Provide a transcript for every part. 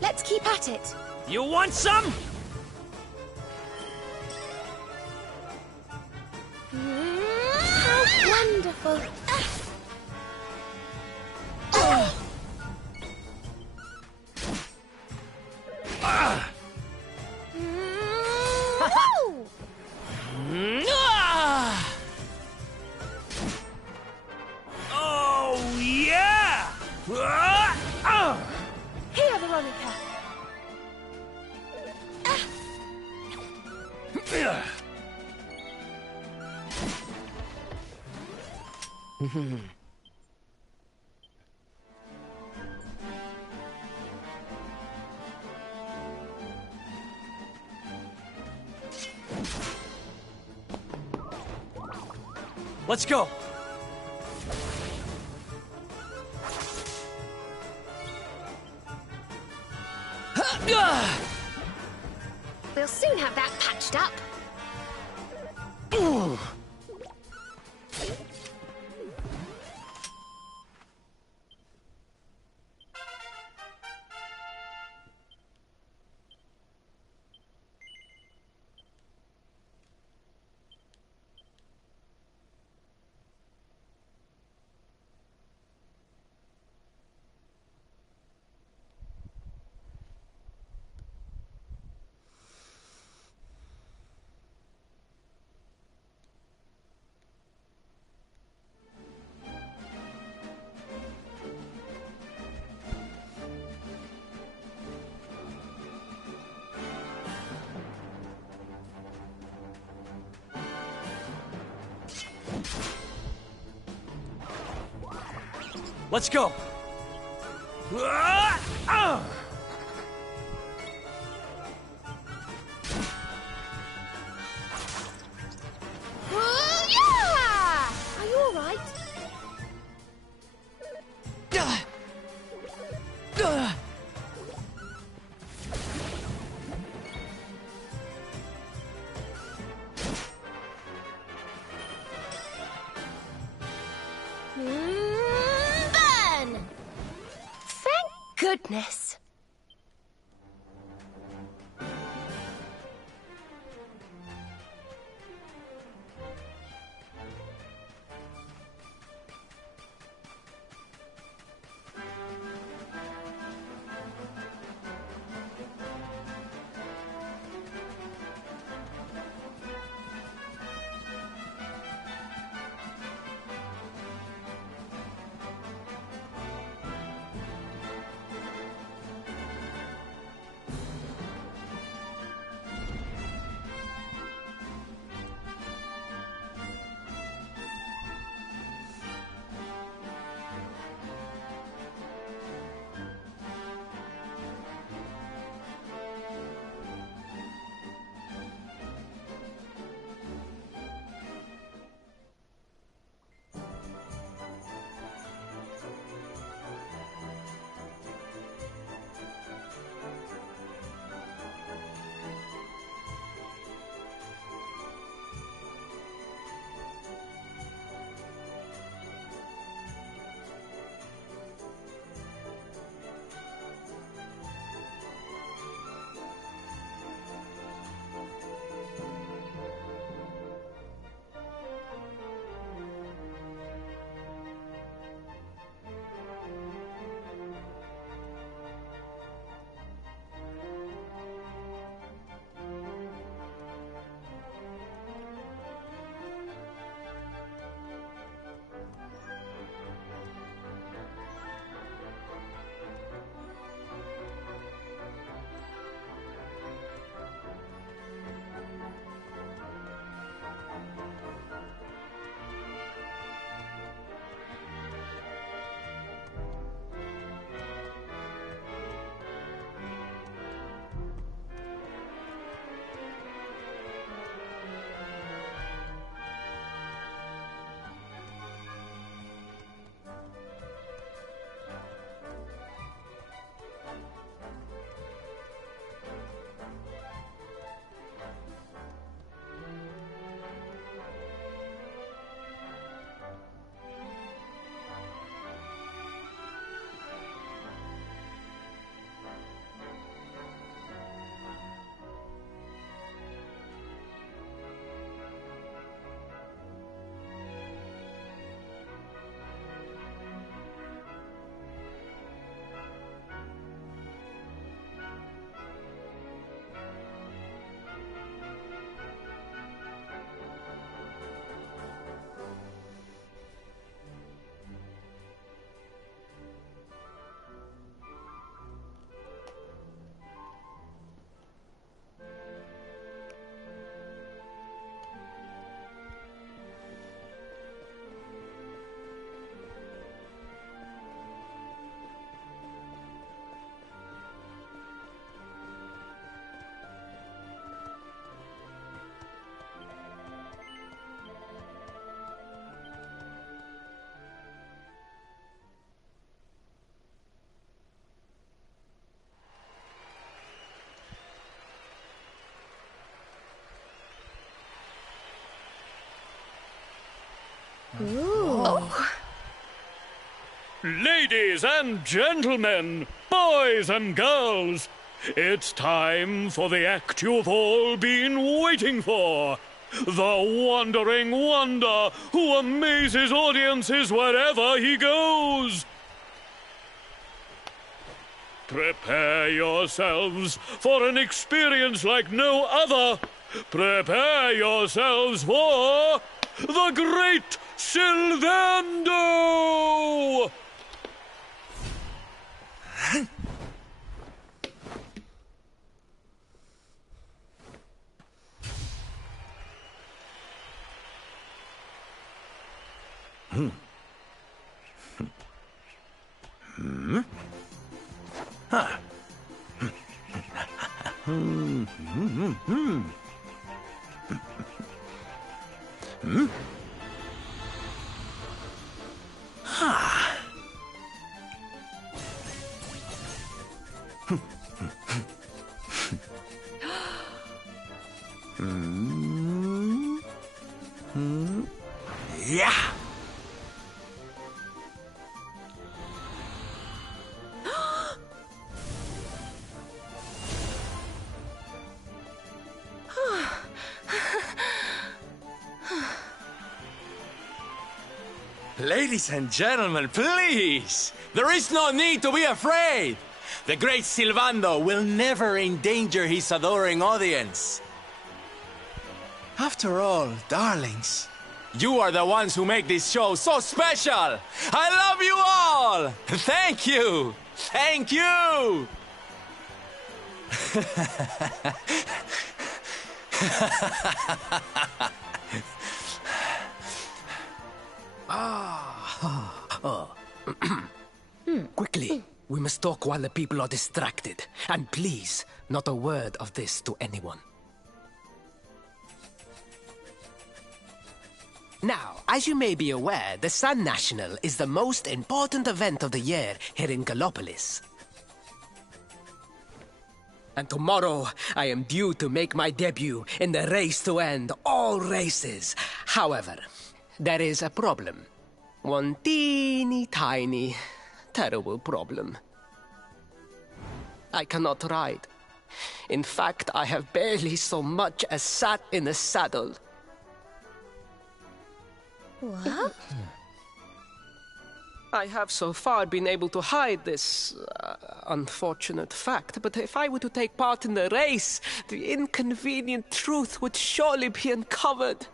Let's keep at it. You want some? How wonderful. Oh, yeah! Here, Veronica. Let's go. We'll soon have that patched up. Let's go. Yeah! Are you all right? Burn! Thank goodness. Ladies and gentlemen, boys and girls, it's time for the act you've all been waiting for. The Wandering Wonder who amazes audiences wherever he goes. Prepare yourselves for an experience like no other. Prepare yourselves for the Great Sylvando! Yeah! Ladies and gentlemen, please! There is no need to be afraid! The great Sylvando will never endanger his adoring audience. After all, darlings, you are the ones who make this show so special! I love you all! Thank you! Thank you! Quickly, we must talk while the people are distracted. And please, not a word of this to anyone. Now, as you may be aware, the Sun National is the most important event of the year here in Gallopolis. And tomorrow, I am due to make my debut in the race to end all races. However, there is a problem. One teeny tiny, terrible problem. I cannot ride. In fact, I have barely so much as sat in a saddle. What? I have so far been able to hide this unfortunate fact, but if I were to take part in the race, the inconvenient truth would surely be uncovered.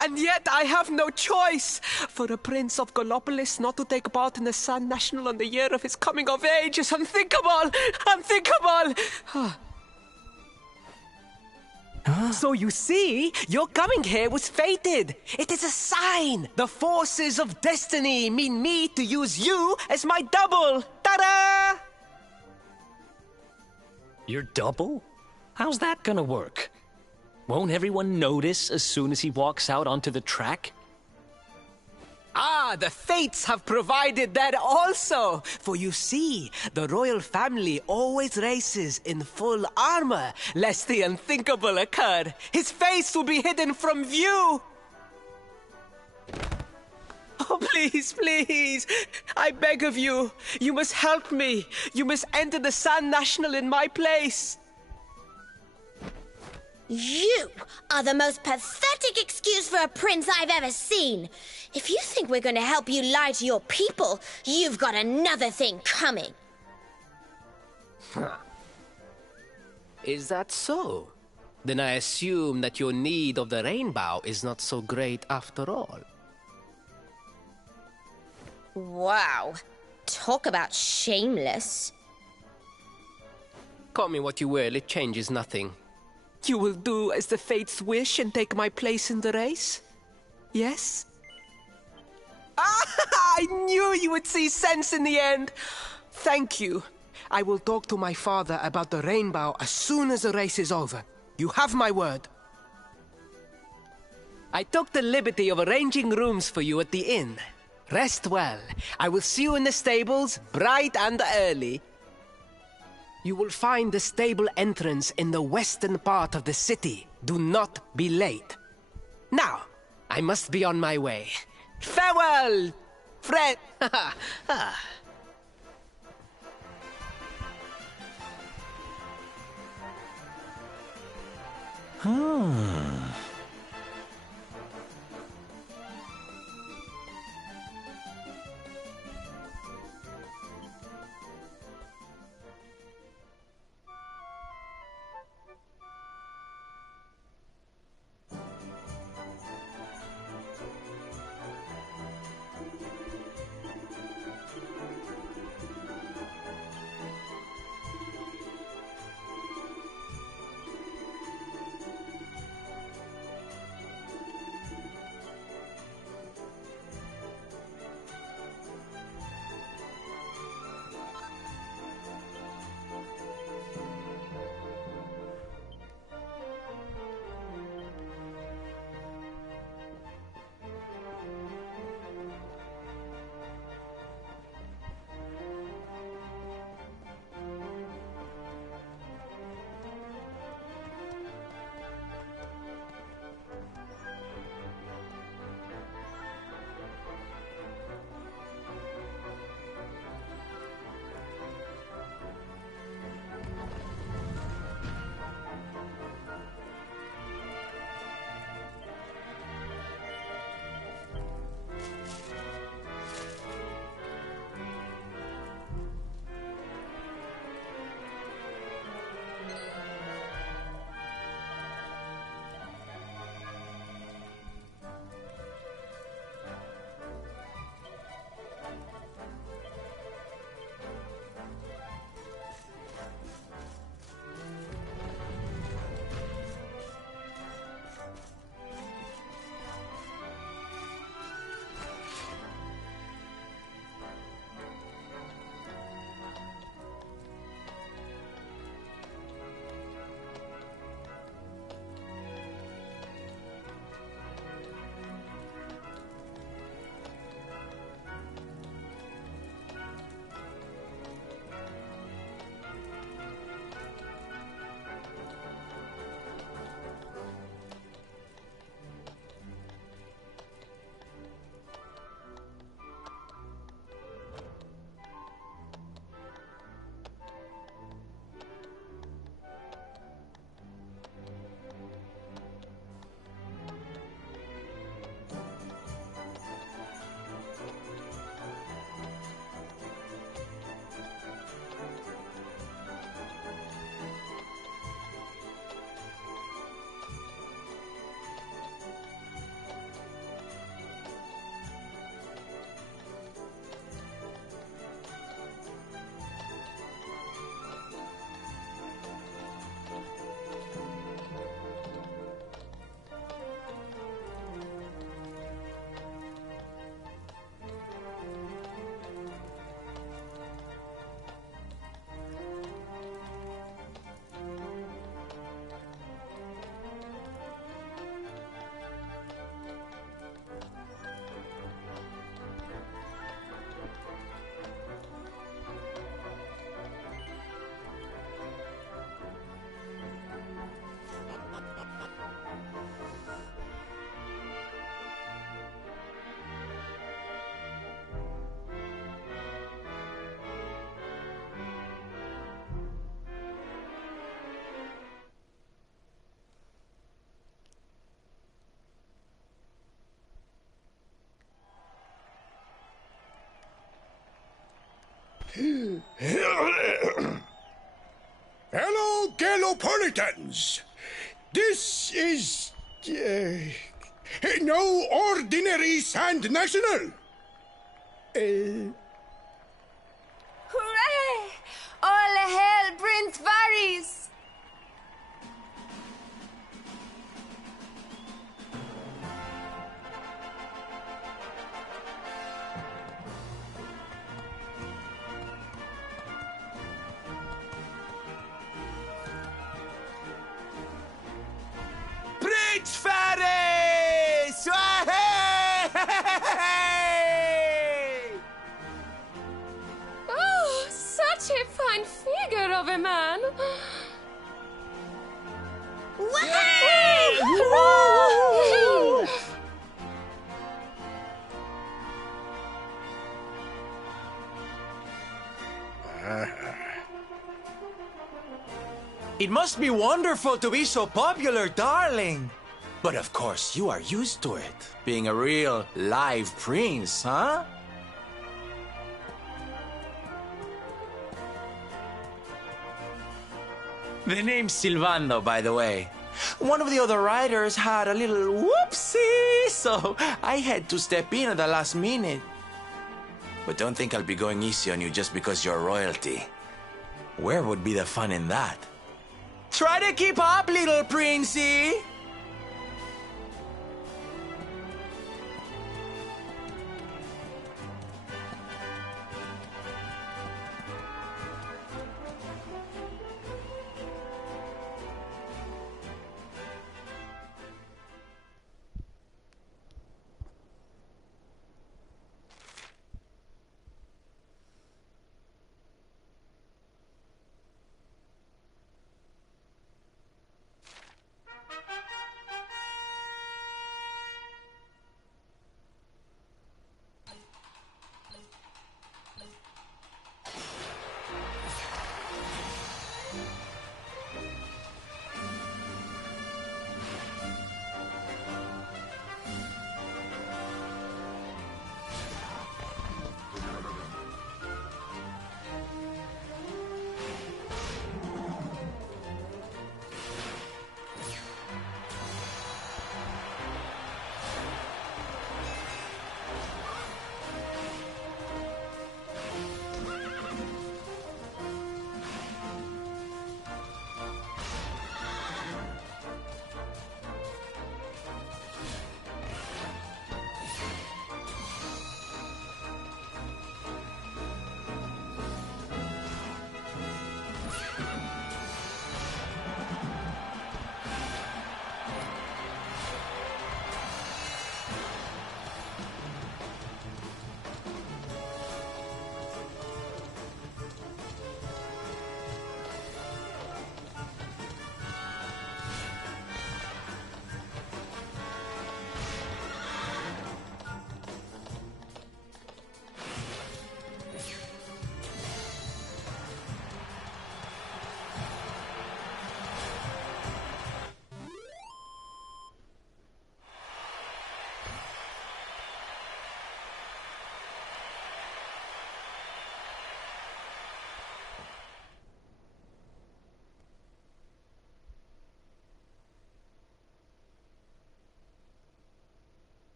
And yet I have no choice! For a prince of Gallopolis not to take part in the Sun National on the year of his coming of age is unthinkable! Unthinkable! So you see, your coming here was fated. It is a sign. The forces of destiny mean me to use you as my double. Ta-da! Your double? How's that gonna work? Won't everyone notice as soon as he walks out onto the track? Ah, the fates have provided that also. For you see, the royal family always races in full armor, lest the unthinkable occur. His face will be hidden from view. Oh, please, please. I beg of you. You must help me. You must enter the Sun National in my place. You are the most pathetic excuse for a prince I've ever seen. If you think we're going to help you lie to your people, you've got another thing coming. Is that so? Then I assume that your need of the rainbow is not so great after all. Wow. Talk about shameless. Call me what you will, it changes nothing. You will do as the fates wish and take my place in the race? Yes? I knew you would see sense in the end! Thank you. I will talk to my father about the rainbow as soon as the race is over. You have my word. I took the liberty of arranging rooms for you at the inn. Rest well. I will see you in the stables, bright and early. You will find the stable entrance in the western part of the city. Do not be late. Now, I must be on my way. Farewell, Friend. Hello, Galopolitans! This is no ordinary Sand National. Hooray! All hail Prince Varys! Prince Varys! Hey! It must be wonderful to be so popular, darling. But of course, you are used to it, being a real live prince, huh? The name's Silvando, by the way. One of the other riders had a little whoopsie, so I had to step in at the last minute. But don't think I'll be going easy on you just because you're royalty. Where would be the fun in that? Try to keep up, little princey!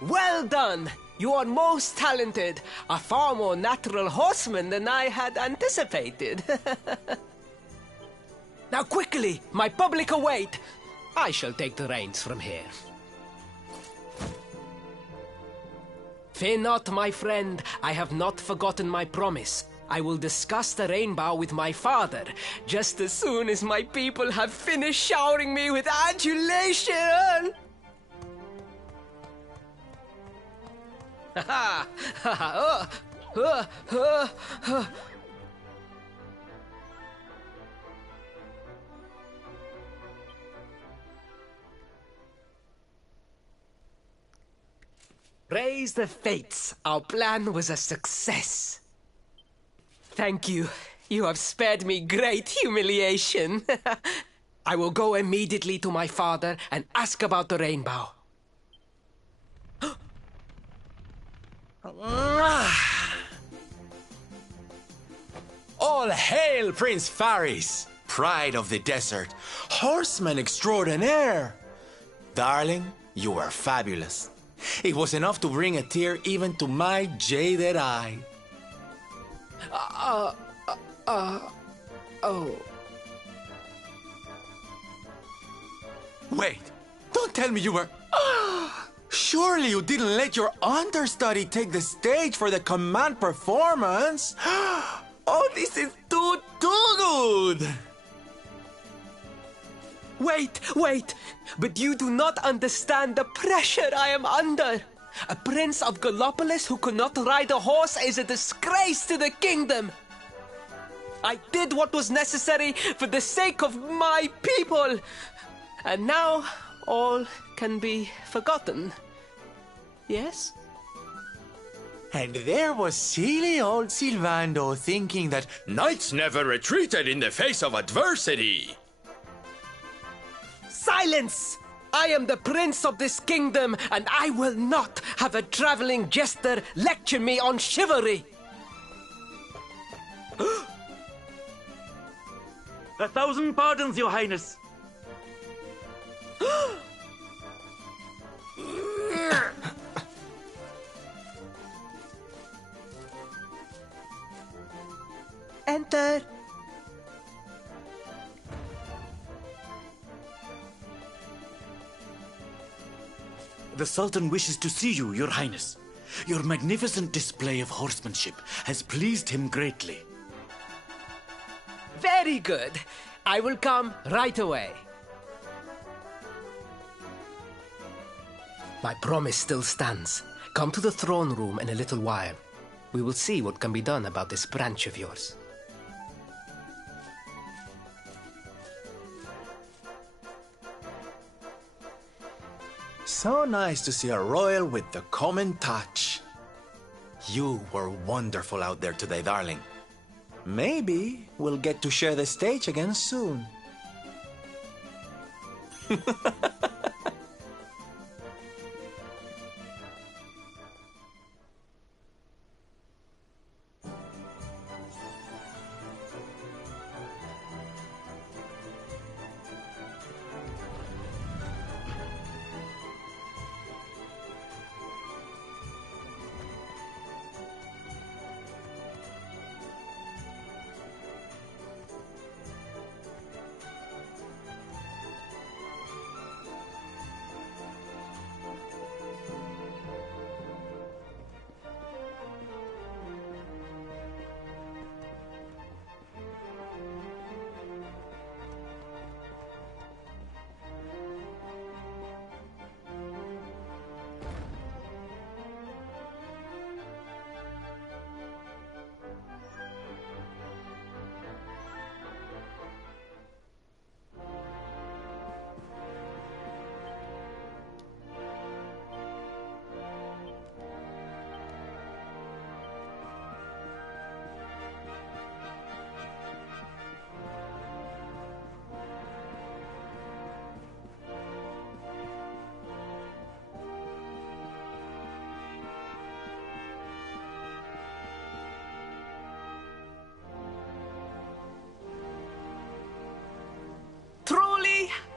Well done! You are most talented. A far more natural horseman than I had anticipated. Now quickly, my public await. I shall take the reins from here. Fear not, my friend. I have not forgotten my promise. I will discuss the rainbow with my father, just as soon as my people have finished showering me with adulation. Praise the fates. Our plan was a success. Thank you. You have spared me great humiliation. I will go immediately to my father and ask about the rainbow. All hail Prince Faris, pride of the desert, horseman extraordinaire. Darling, you were fabulous. It was enough to bring a tear even to my jaded eye. Oh. Wait, don't tell me you were... Surely you didn't let your understudy take the stage for the command performance? Oh, this is too good! Wait! But you do not understand the pressure I am under. A prince of Gallopolis who could not ride a horse is a disgrace to the kingdom. I did what was necessary for the sake of my people. And now all can be forgotten. Yes? And there was silly old Sylvando thinking that Knights never retreated in the face of adversity. Silence! I am the prince of this kingdom, and I will not have a traveling jester lecture me on chivalry. 1,000 pardons, Your Highness. Enter. The Sultan wishes to see you, Your Highness. Your magnificent display of horsemanship has pleased him greatly. Very good. I will come right away. My promise still stands. Come to the throne room in a little while. We will see what can be done about this branch of yours. so nice to see a royal with the common touch. You were wonderful out there today, darling. Maybe we'll get to share the stage again soon.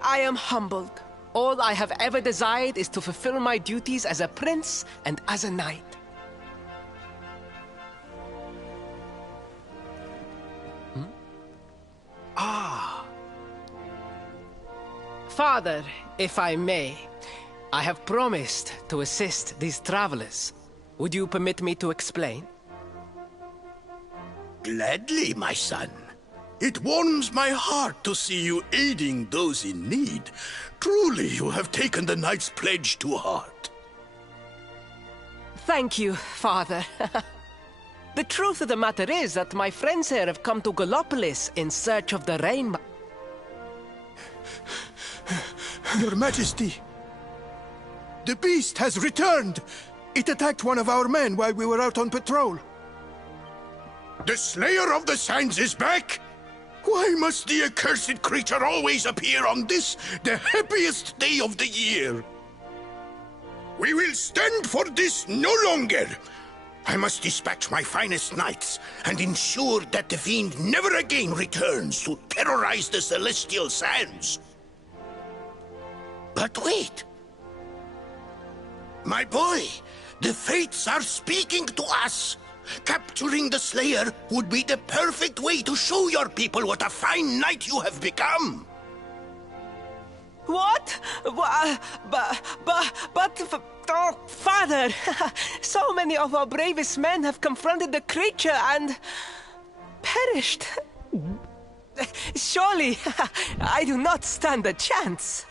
I am humbled. All I have ever desired is to fulfill my duties as a prince and as a knight. Father, if I may, I have promised to assist these travelers. Would you permit me to explain? Gladly, my son. It warms my heart to see you aiding those in need. Truly, you have taken the knight's pledge to heart. Thank you, Father. The truth of the matter is that my friends here have come to Gallopolis in search of the rainbow. Your Majesty, the beast has returned. It attacked one of our men while we were out on patrol. The Slayer of the Sands is back? Why must the accursed creature always appear on this, the happiest day of the year? We will stand for this no longer. I must dispatch my finest knights and ensure that the fiend never again returns to terrorize the Celestial Sands. But wait. My boy, the fates are speaking to us. Capturing the Slayer would be the perfect way to show your people what a fine knight you have become. What? Oh, Father! So many of our bravest men have confronted the creature and perished. Surely, I do not stand a chance.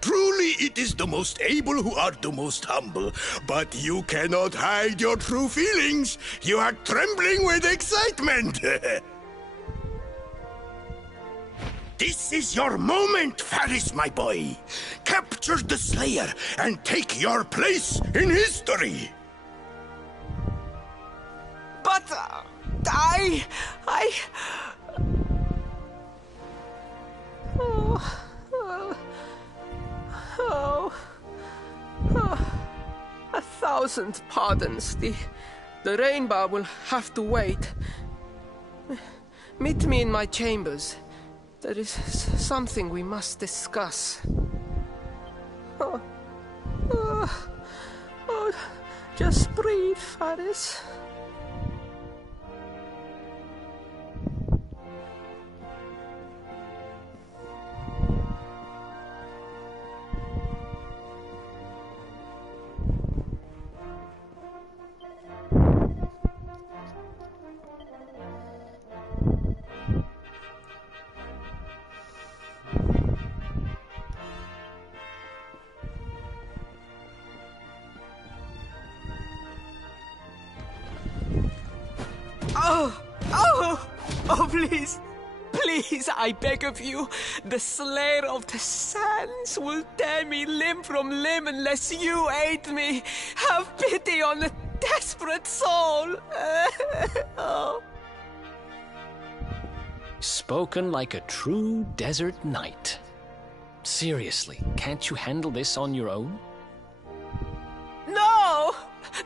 Truly it is the most able who are the most humble. But you cannot hide your true feelings. You are trembling with excitement. This is your moment, Faris, my boy. Capture the Slayer and take your place in history. But I... A thousand pardons. The rainbow will have to wait. Meet me in my chambers. There is something we must discuss. Just breathe, Faris. Oh, please, please, I beg of you. The Slayer of the Sands will tear me limb from limb unless you aid me. Have pity on a desperate soul. Oh. Spoken like a true desert knight. Seriously, can't you handle this on your own? No!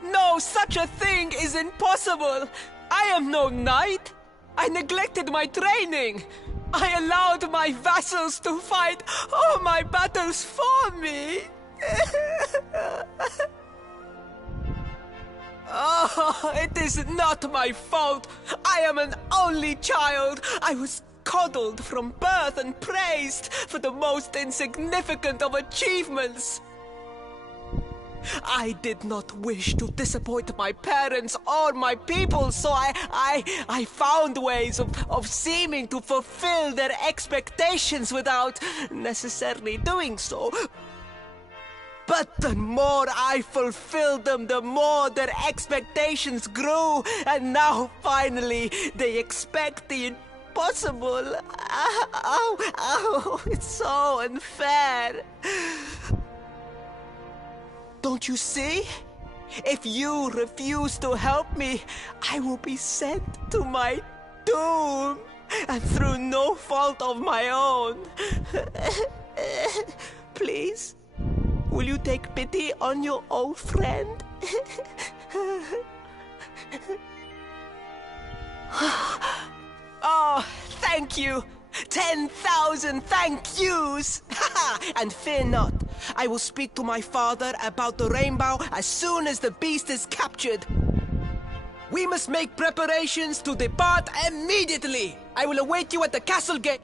No, such a thing is impossible! I am no knight! I neglected my training! I allowed my vassals to fight all my battles for me! Oh, it is not my fault! I am an only child! I was coddled from birth and praised for the most insignificant of achievements! I did not wish to disappoint my parents or my people, so I found ways of seeming to fulfill their expectations without necessarily doing so. But the more I fulfilled them, the more their expectations grew, and now finally they expect the impossible. Oh, it's so unfair. Don't you see? If you refuse to help me, I will be sent to my doom, and through no fault of my own. Please, will you take pity on your old friend? Oh, thank you! 10,000 thank yous! And fear not, I will speak to my father about the rainbow as soon as the beast is captured. We must make preparations to depart immediately. I will await you at the castle gate.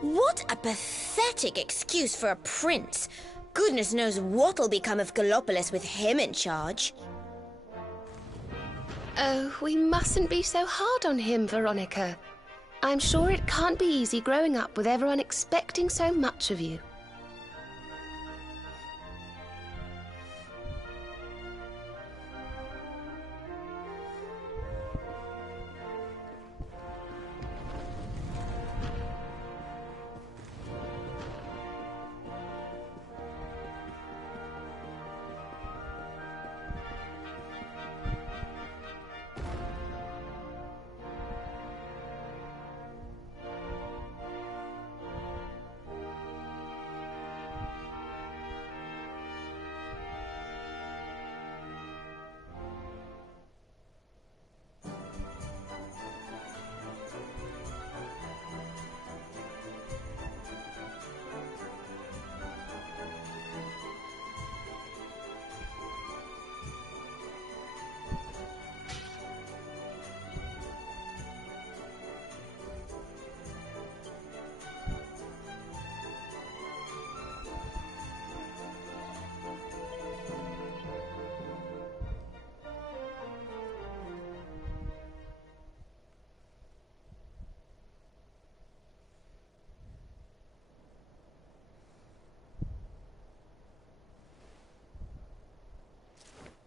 What a pathetic excuse for a prince. Goodness knows what'll become of Gallopolis with him in charge. Oh, we mustn't be so hard on him, Veronica. I'm sure it can't be easy growing up with everyone expecting so much of you.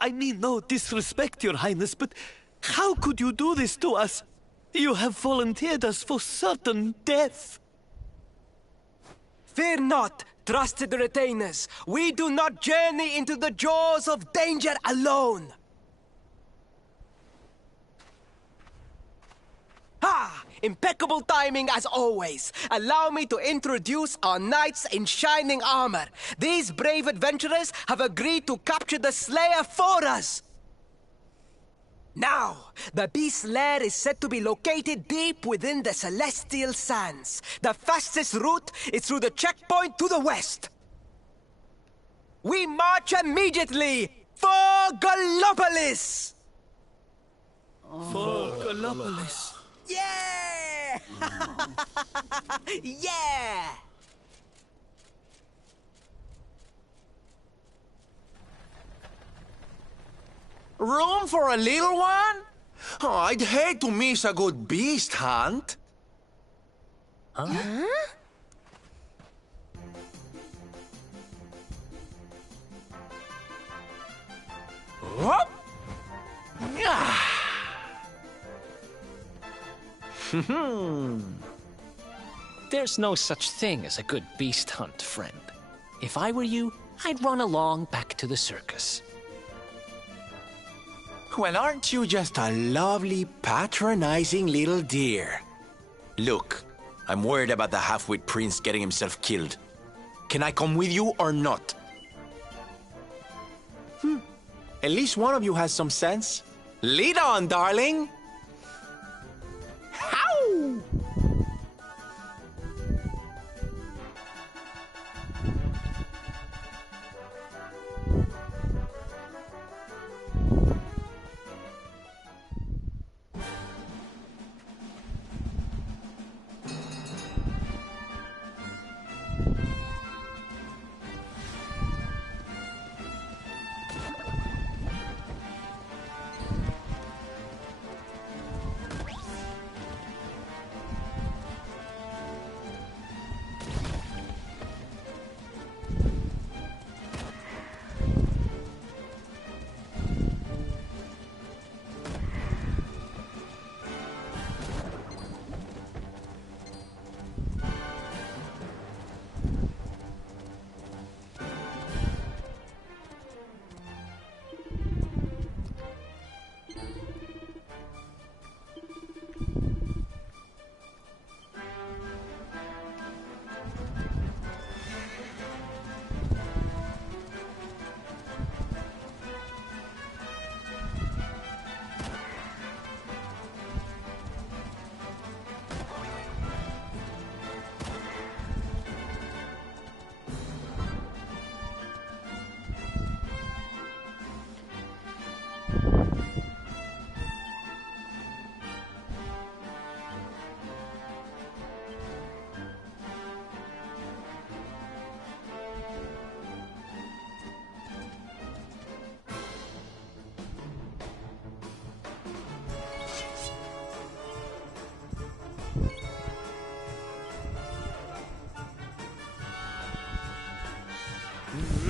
I mean no disrespect, Your Highness, but how could you do this to us? You have volunteered us for certain death. Fear not, trusted retainers. We do not journey into the jaws of danger alone. Ah! Impeccable timing as always. Allow me to introduce our knights in shining armor. These brave adventurers have agreed to capture the Slayer for us. Now, the Beast's lair is said to be located deep within the Celestial Sands. The fastest route is through the checkpoint to the west. We march immediately for Gallopolis! For Gallopolis. Yeah! Yeah! Room for a little one? Oh, I'd hate to miss a good beast hunt. Huh? Whoop! There's no such thing as a good beast hunt, friend. If I were you, I'd run along back to the circus. Well, aren't you just a lovely, patronizing little dear? Look, I'm worried about the half-wit prince getting himself killed. Can I come with you or not? At least one of you has some sense. Lead on, darling! How?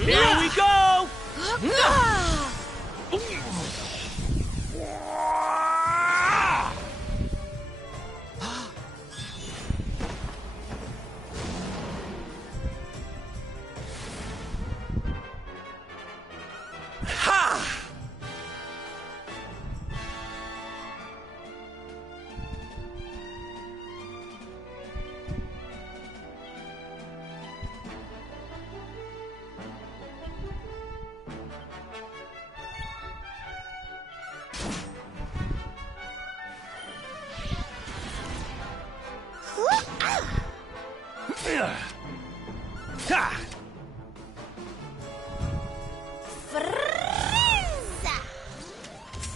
Here we go!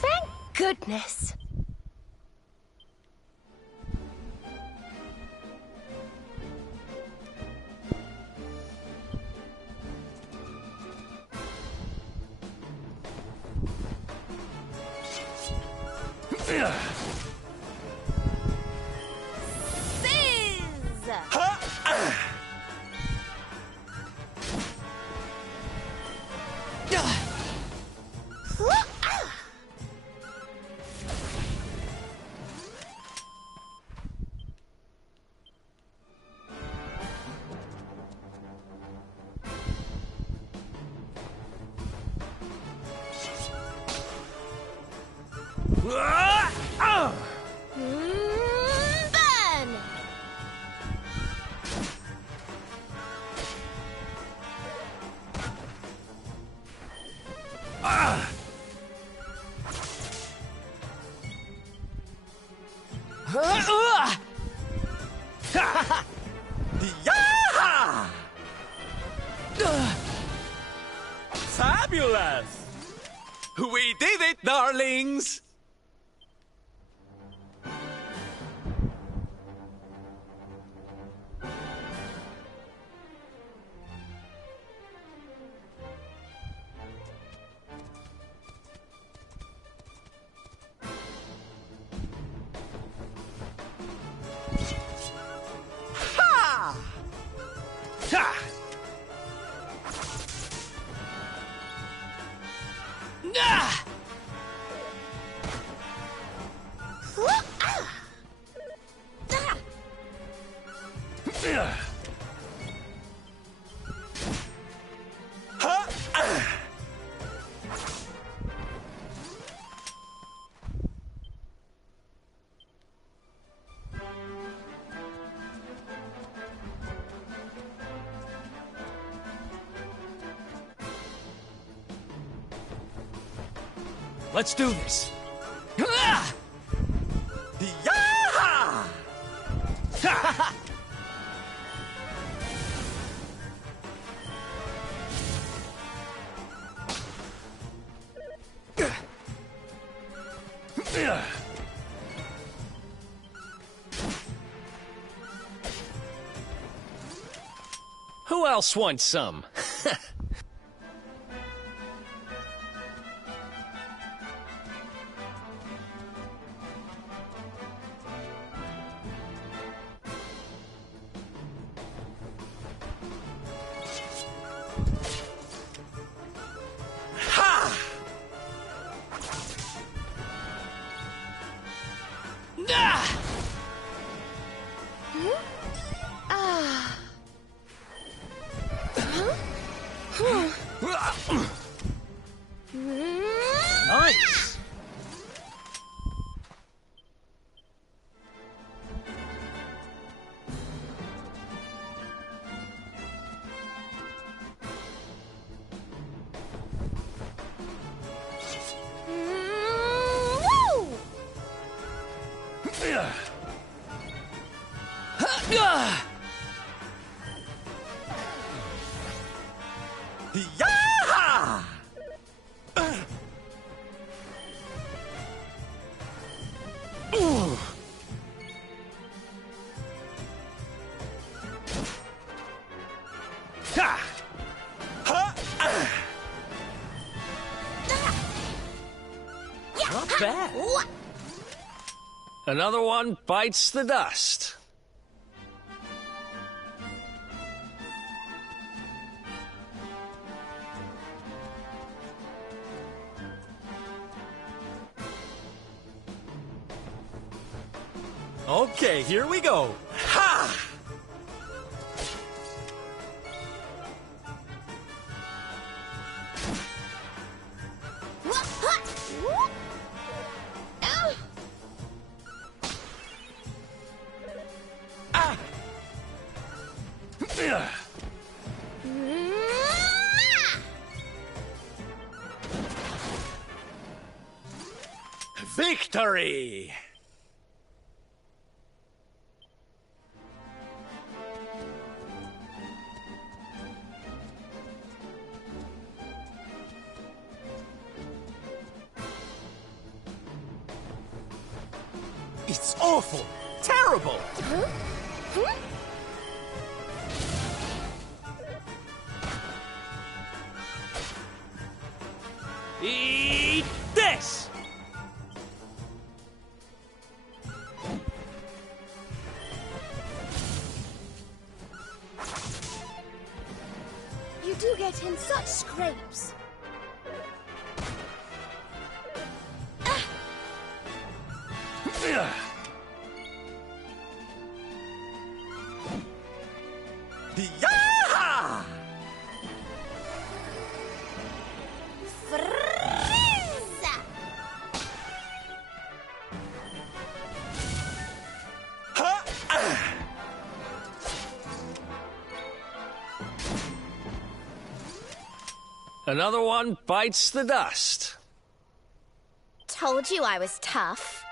Thank goodness. Yeah! Fabulous! We did it, darlings! Ha! Ha! Ah! Let's do this. Yeah! Who else wants some? Nice! Yeah! Not bad. Another one bites the dust. Okay, here we go. Ha! Victory! It's awful! Terrible! Eat this! You do get in such scrapes. Yeah! Another one bites the dust. Told you I was tough.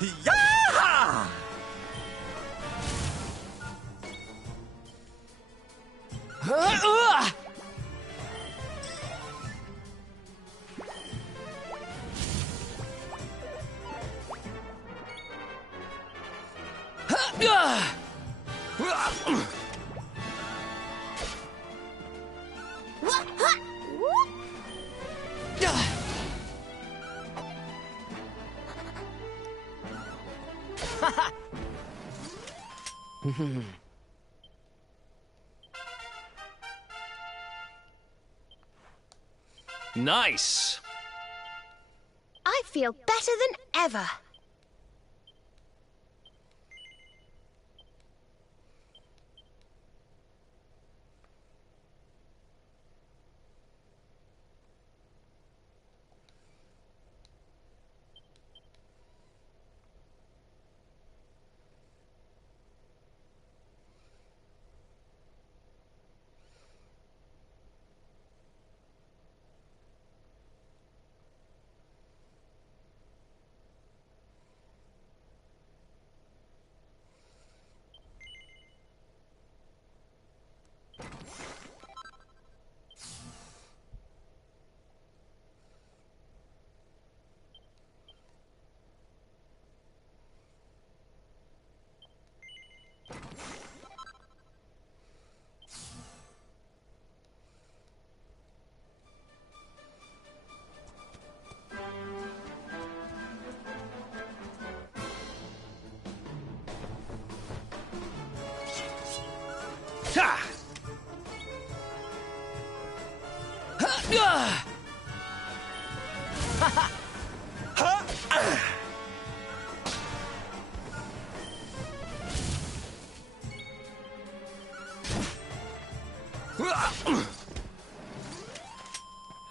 Yeah! Nice! I feel better than ever.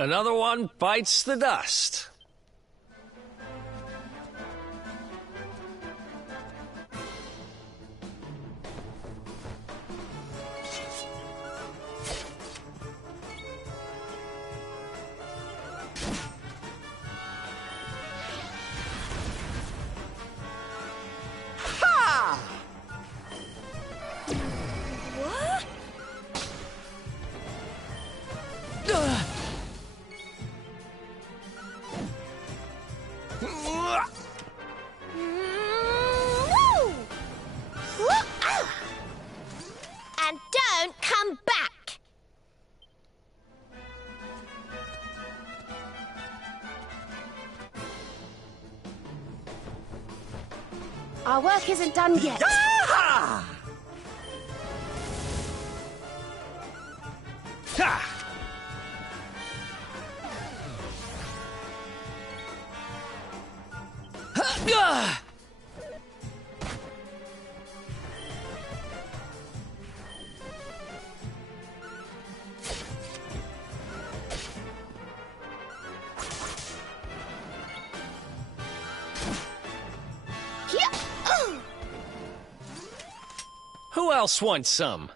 Another one bites the dust. And don't come back! Our work isn't done yet. Yeah! Who else wants some?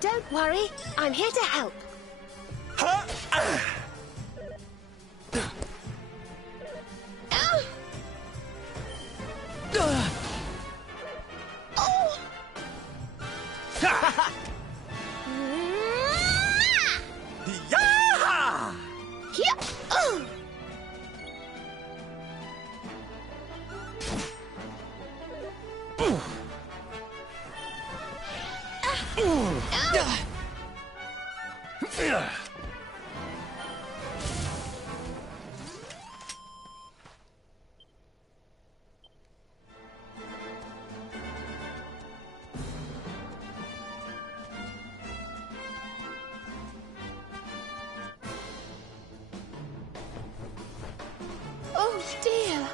Don't worry, I'm here to help. Oh dear.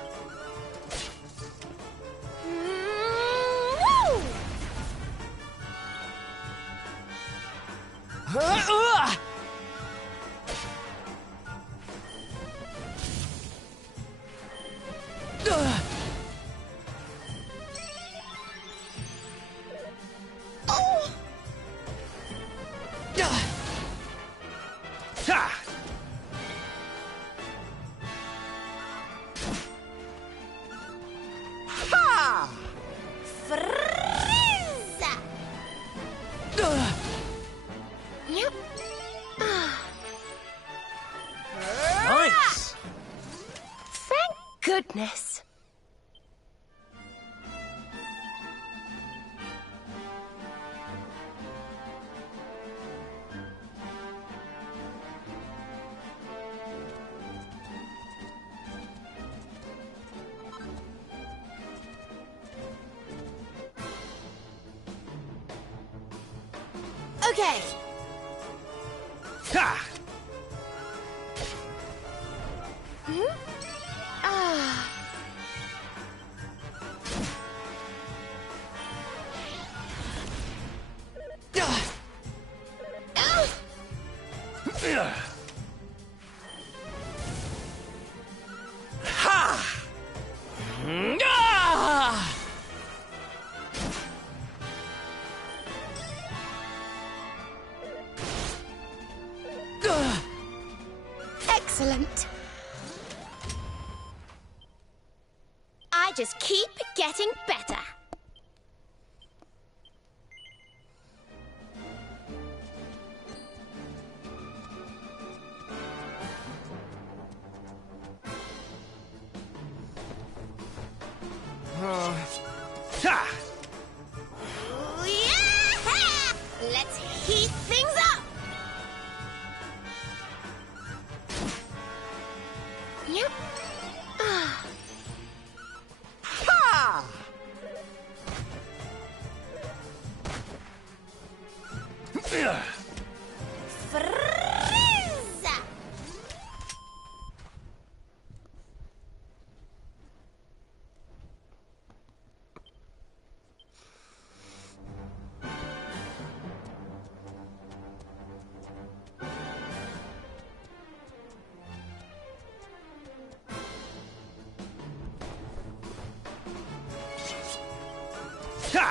Frieza! Yep. Nice! Thank goodness. Okay. Ha! Excellent. I just keep getting better. Ha! Yeah! Let's heat things up. Yep. Frieza! Ha!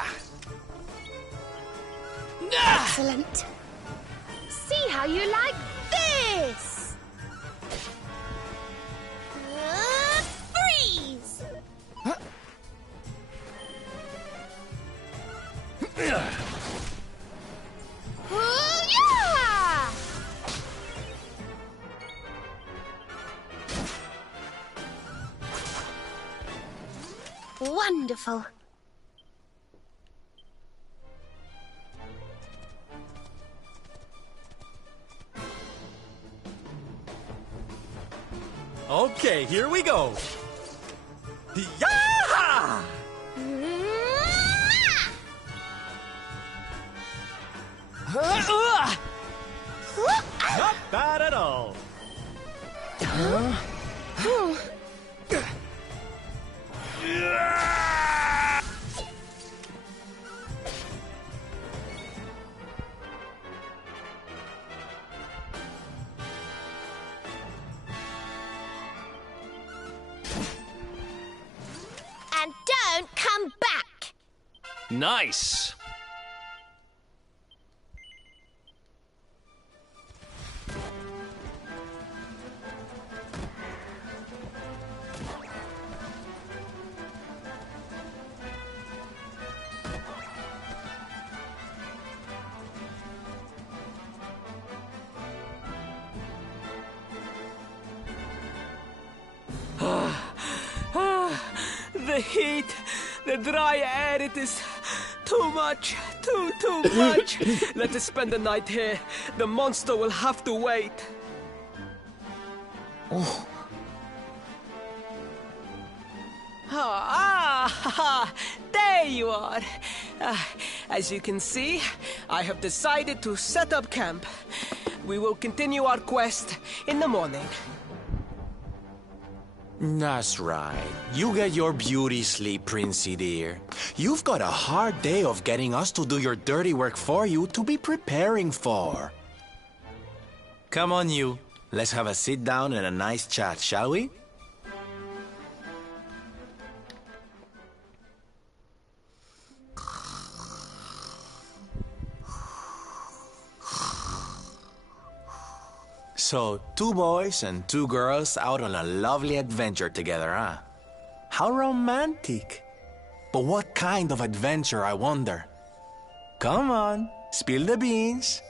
Excellent. See how you like this. Freeze! Yeah! Wonderful. Okay, here we go. Yeah! Not bad at all. And don't come back. Nice! The heat, the dry air, it is too much, too much. Let us spend the night here. The monster will have to wait. There you are. As you can see, I have decided to set up camp. We will continue our quest in the morning. That's right. You get your beauty sleep, Princey dear. You've got a hard day of getting us to do your dirty work for you to be preparing for. Come on, you. Let's have a sit down and a nice chat, shall we? So, 2 boys and 2 girls out on a lovely adventure together, huh? How romantic. But what kind of adventure, I wonder? Come on, spill the beans.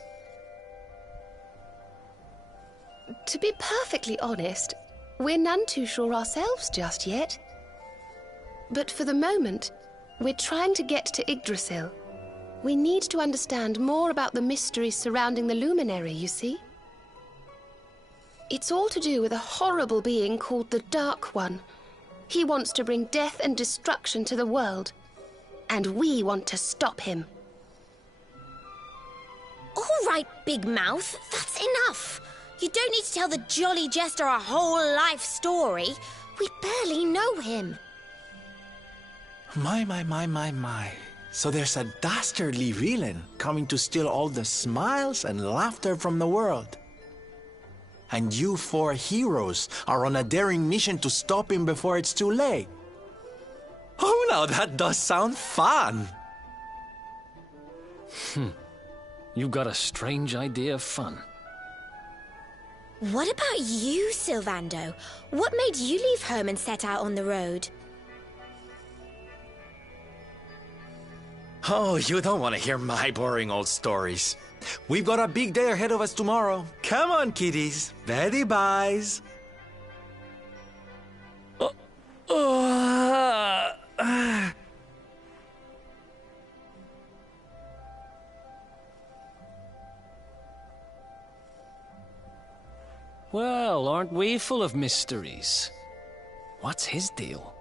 To be perfectly honest, we're none too sure ourselves just yet. But for the moment, we're trying to get to Yggdrasil. We need to understand more about the mysteries surrounding the Luminary, you see? It's all to do with a horrible being called the Dark One. He wants to bring death and destruction to the world. And we want to stop him. All right, Big Mouth, that's enough. You don't need to tell the Jolly Jester our whole life story. We barely know him. My. So there's a dastardly villain coming to steal all the smiles and laughter from the world. And you 4 heroes are on a daring mission to stop him before it's too late. Oh, now that does sound fun. You've got a strange idea of fun. What about you, Sylvando? What made you leave home and set out on the road? Oh, you don't want to hear my boring old stories. We've got a big day ahead of us tomorrow. Come on, kiddies. Betty buys. Well, aren't we full of mysteries? What's his deal?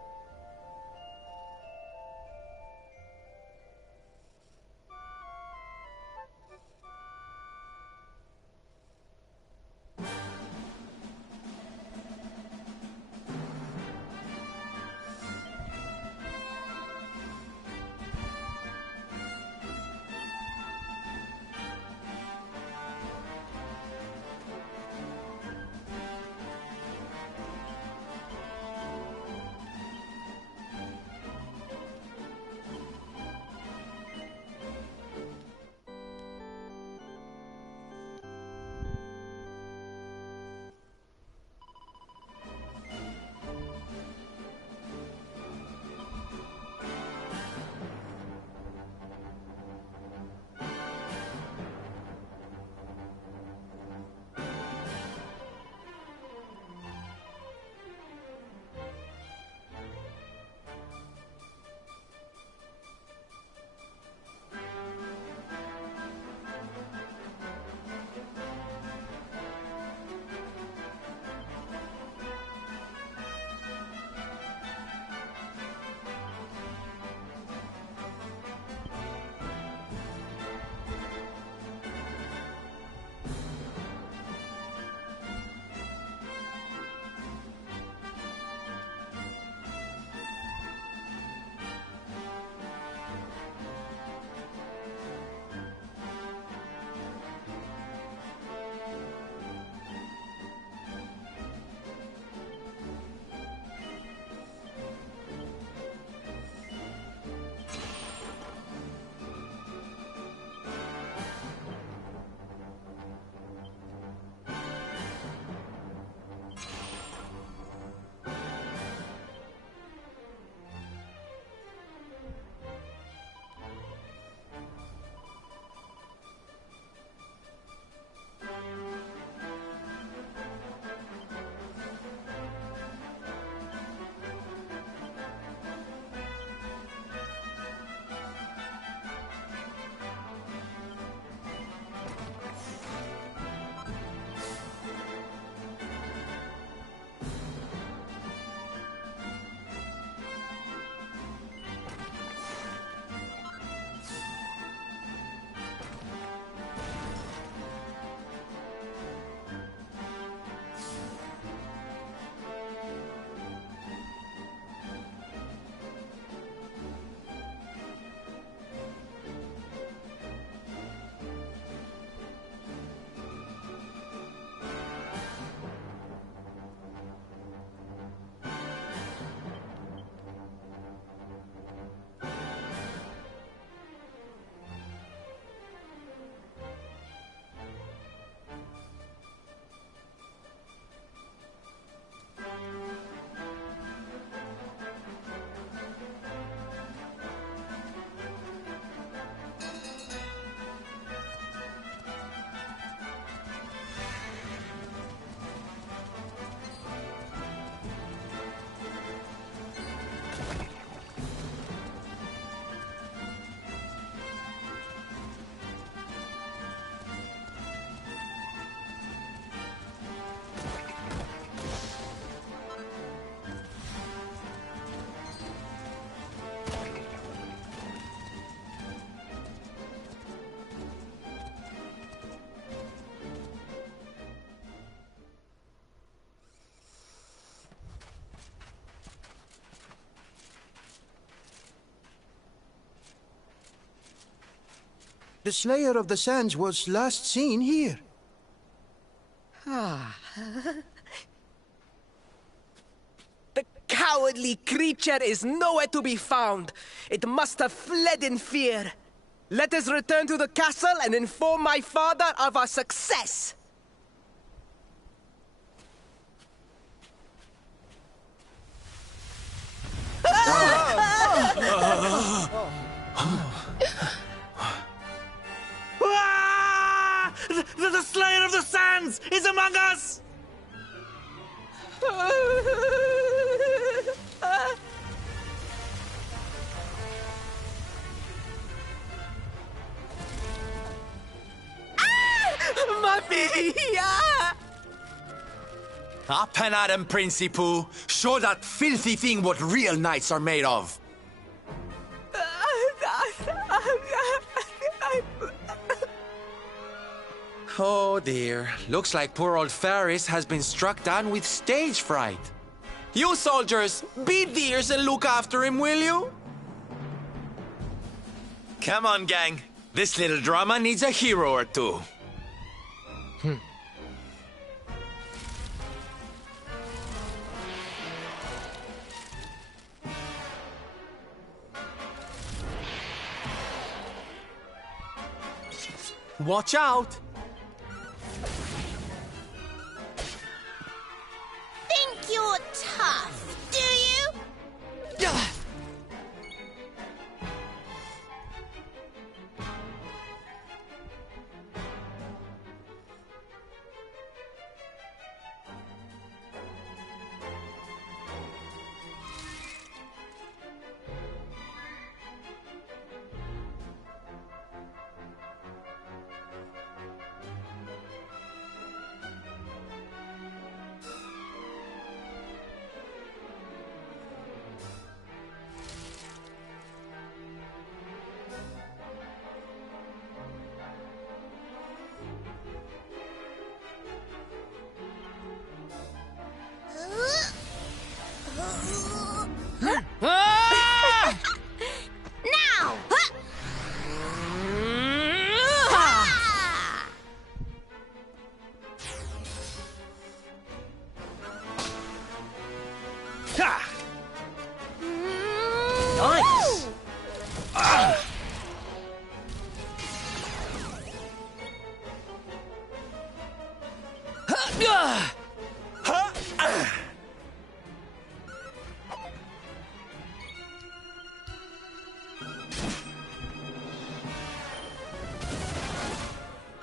The Slayer of the Sands was last seen here. The cowardly creature is nowhere to be found. It must have fled in fear. Let us return to the castle and inform my father of our success. The Slayer of the Sands is among us! Mafia! Up and at him, Principoo. Show that filthy thing what real knights are made of. Oh dear. Looks like poor old Faris has been struck down with stage fright. You soldiers, be dears and look after him, will you? Come on, gang. This little drama needs a hero or two. Watch out! Think you're tough, do you? Now! Nice!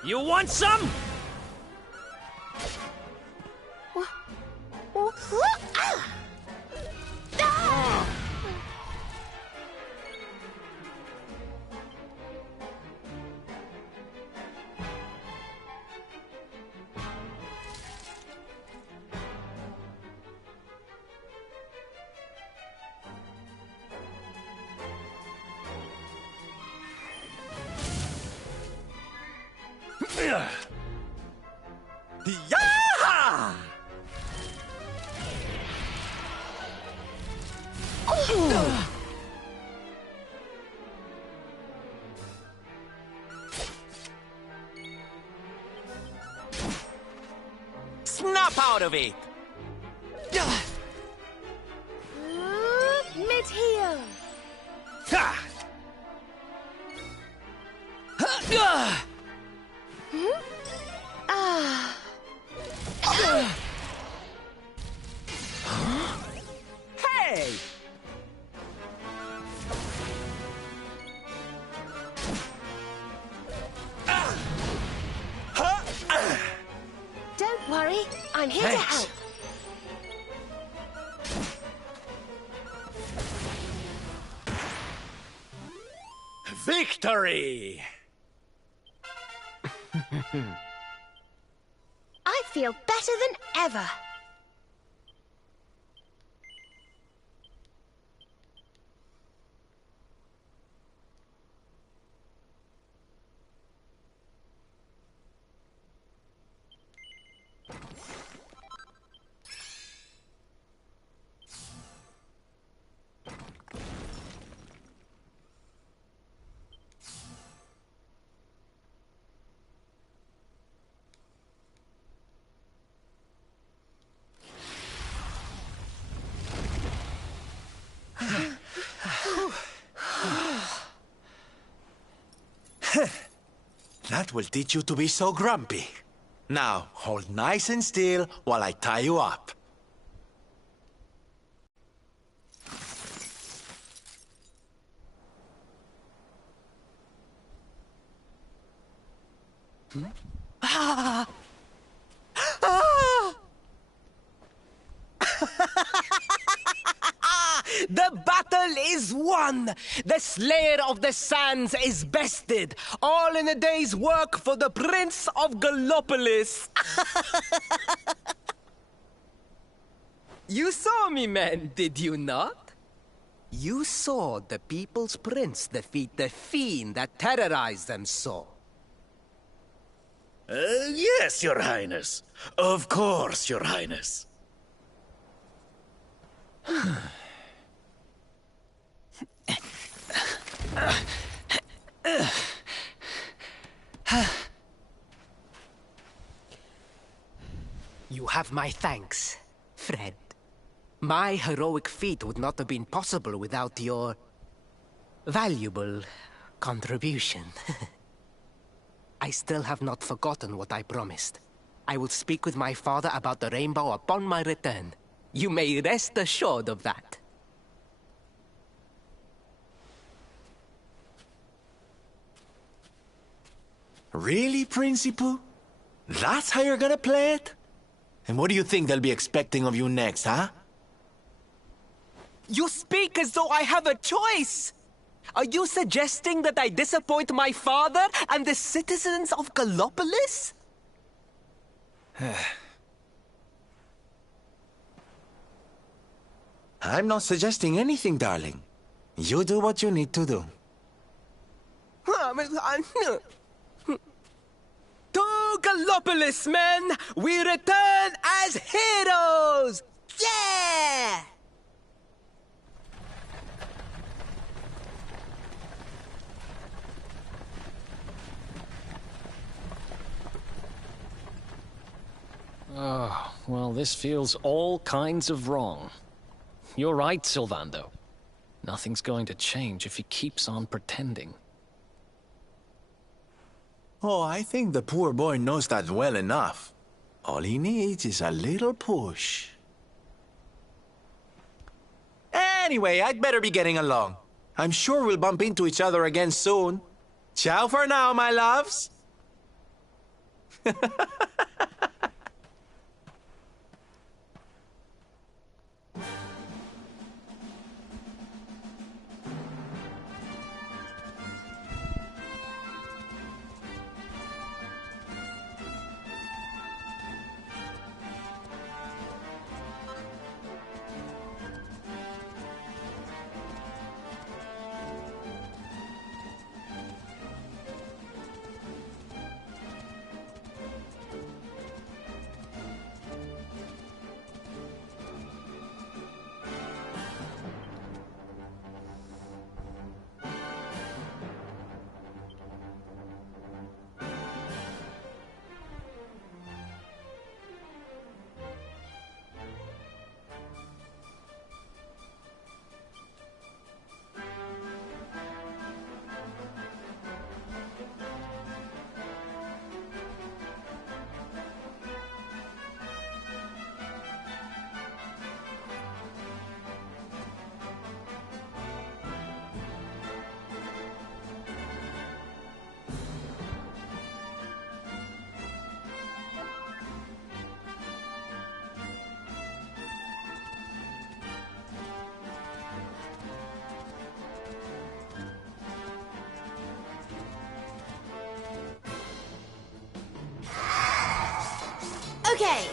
You want some? Yeah! Snap out of it! Mid-heel! Hey! Don't worry, I'm here to help. Victory! I feel better than ever. That will teach you to be so grumpy. Now, hold nice and still while I tie you up. Ah! Ah! The battle is won! The Slayer of the Sands is bested! All in a day's work for the Prince of Gallopolis! You saw me, men, did you not? You saw the People's Prince defeat the fiend that terrorized them so. Yes, Your Highness. Of course, Your Highness. You have my thanks, Fred. My heroic feat would not have been possible without your valuable contribution. I still have not forgotten what I promised. I will speak with my father about the rainbow upon my return. You may rest assured of that. Really, Principal? That's how you're gonna play it? And what do you think they'll be expecting of you next, huh? You speak as though I have a choice! Are you suggesting that I disappoint my father and the citizens of Gallopolis? I'm not suggesting anything, darling. You do what you need to do. To Gallopolis, men! We return as heroes! Yeah! Oh, well, this feels all kinds of wrong. You're right, Sylvando. Nothing's going to change if he keeps on pretending. Oh, I think the poor boy knows that well enough. All he needs is a little push. Anyway, I'd better be getting along. I'm sure we'll bump into each other again soon. Ciao for now, my loves. Okay.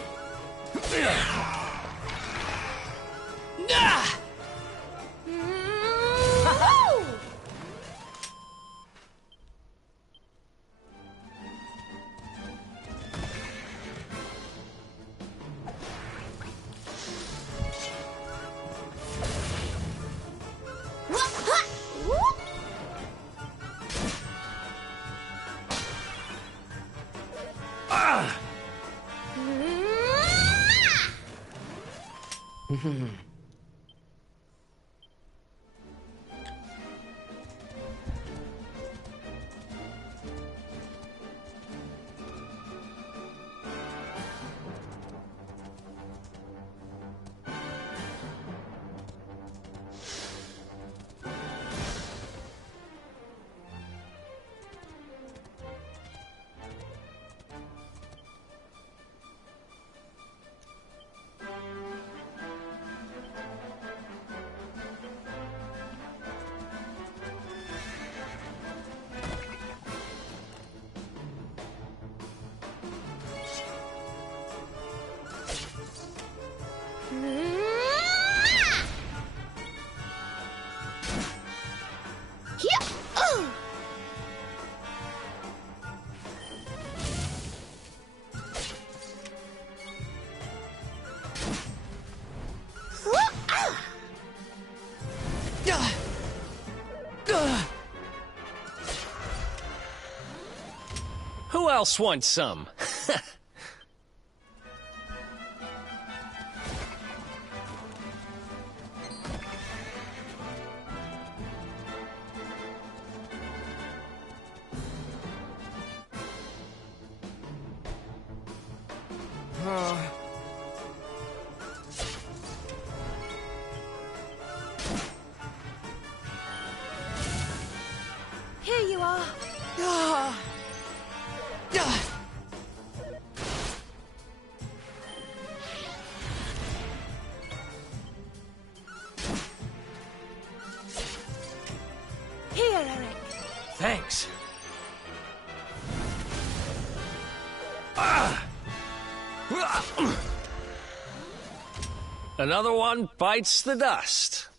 else wants some? Here you are. Here, Eric. Thanks. Another one bites the dust.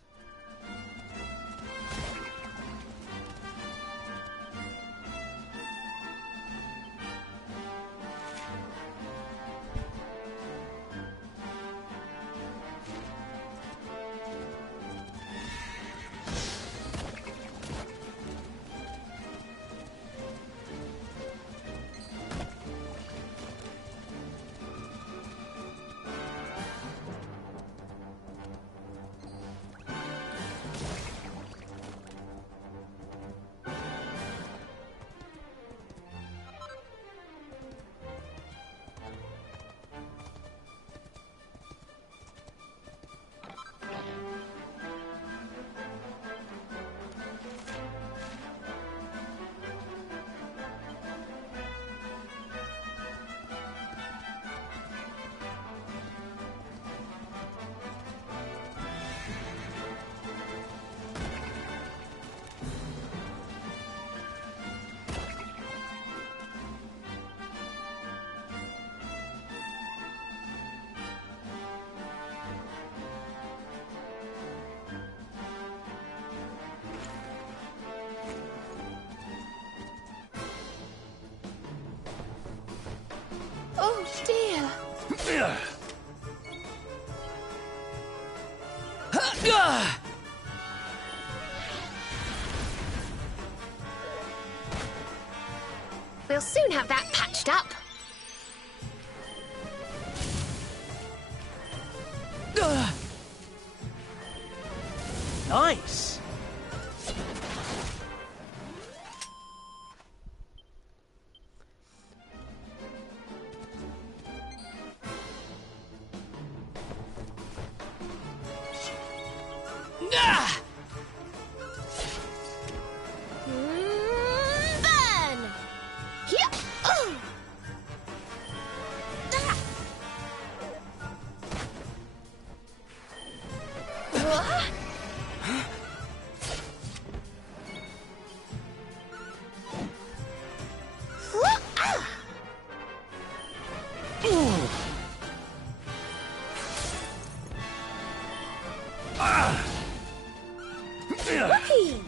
Oh, dear. We'll soon have that patched up. Nice. Burn! Here. Whoopee!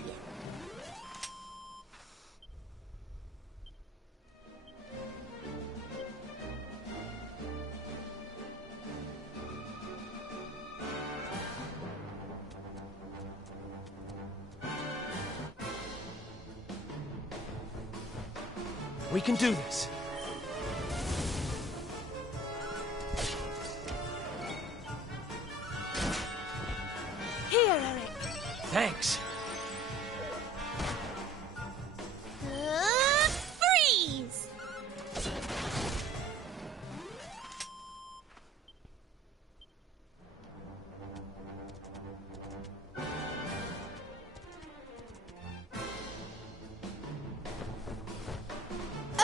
We can do this. Here, Eric. Thanks. Freeze!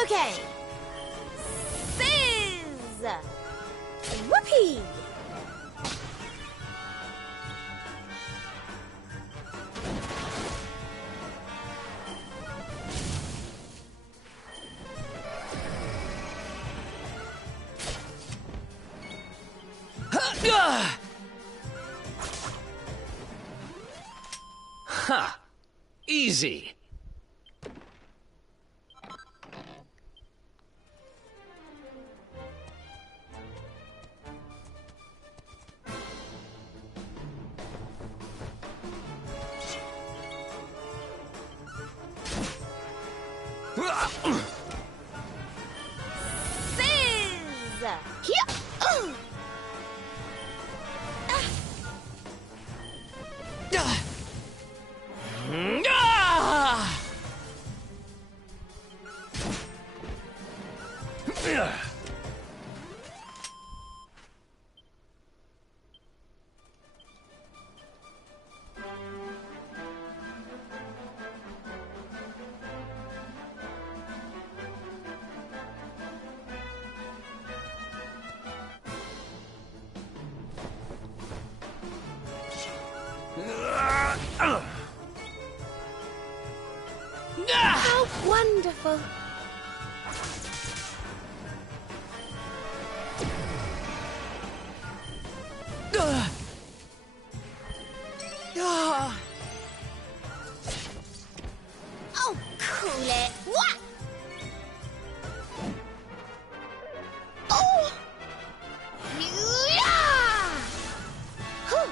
Okay. Fizz! Whoopee! Ha! Easy. Wowza! Here! How wonderful! Oh, cool it! What? Oh! Yeah! Whew.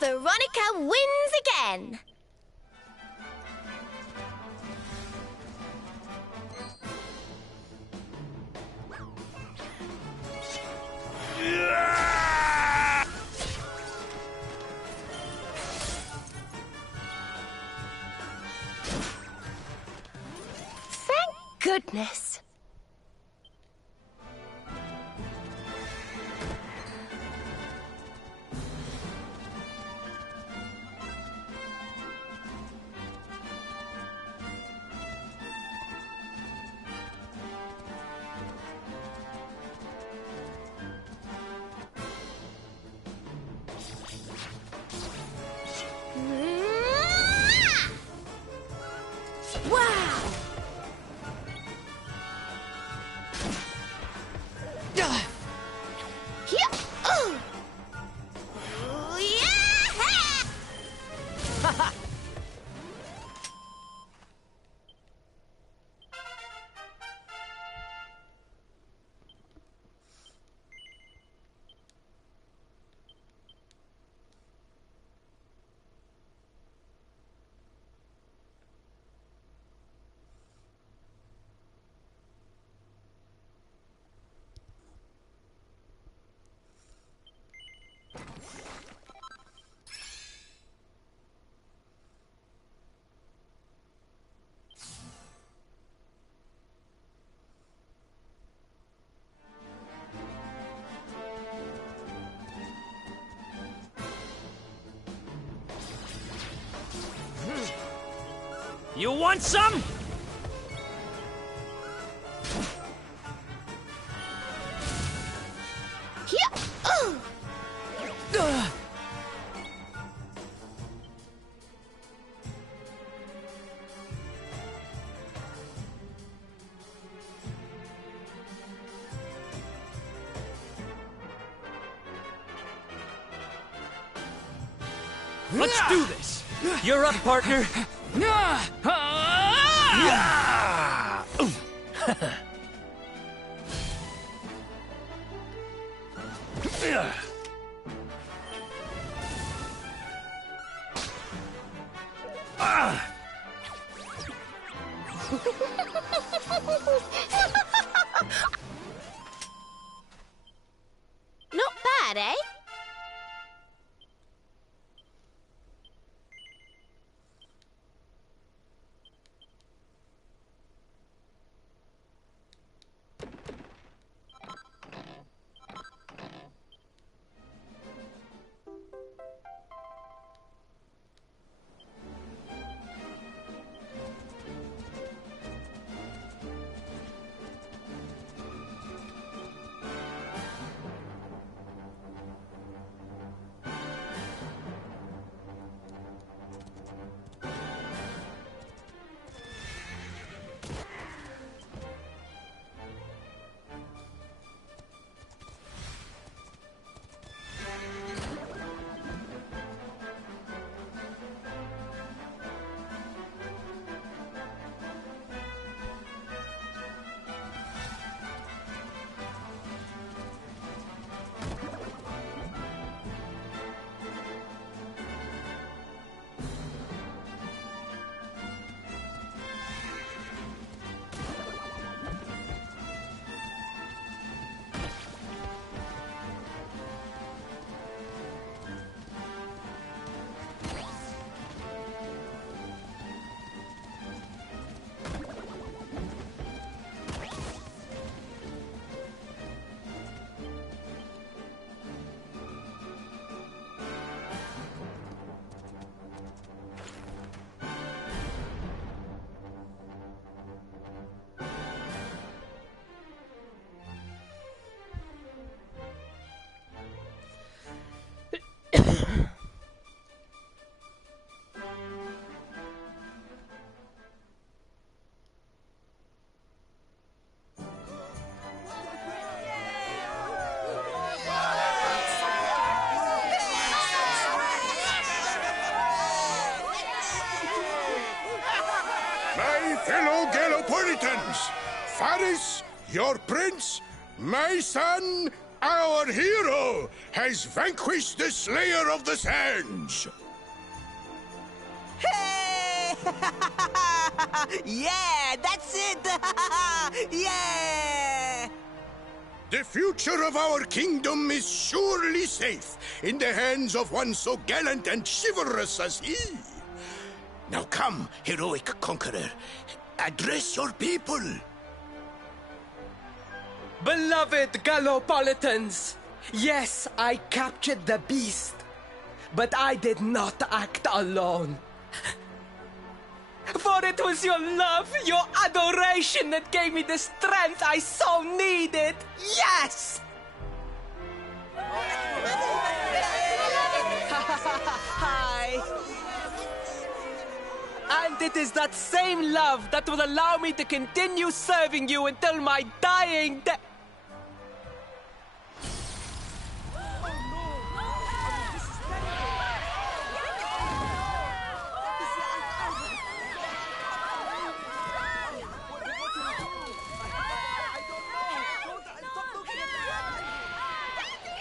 Veronica wins again! Thank goodness. Wow! Here! Oh! Yeah! You want some? Here! Oh! Let's do this. You're up, partner. Not bad, eh? friends! Faris, your prince, my son, our hero, has vanquished the Slayer of the Sands! Hey! Yeah, that's it! Yeah! The future of our kingdom is surely safe in the hands of one so gallant and chivalrous as he. Now come, heroic conqueror, address your people. Beloved Gallopolitans, yes, I captured the beast, but I did not act alone. For it was your love, your adoration that gave me the strength I so needed. Yes! Hi. And it is that same love that will allow me to continue serving you until my dying day.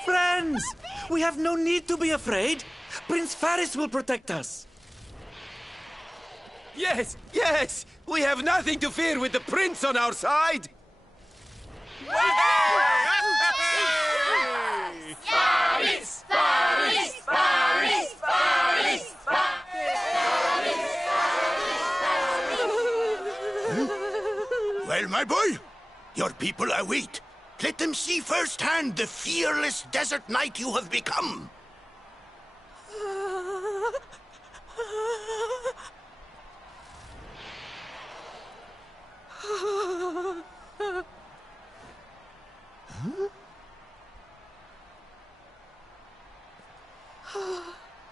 Friends, we have no need to be afraid. Prince Faris will protect us. Yes, yes! We have nothing to fear with the prince on our side! Faris! Faris! Faris! Faris! Well, my boy, your people await. Let them see firsthand the fearless desert knight you have become.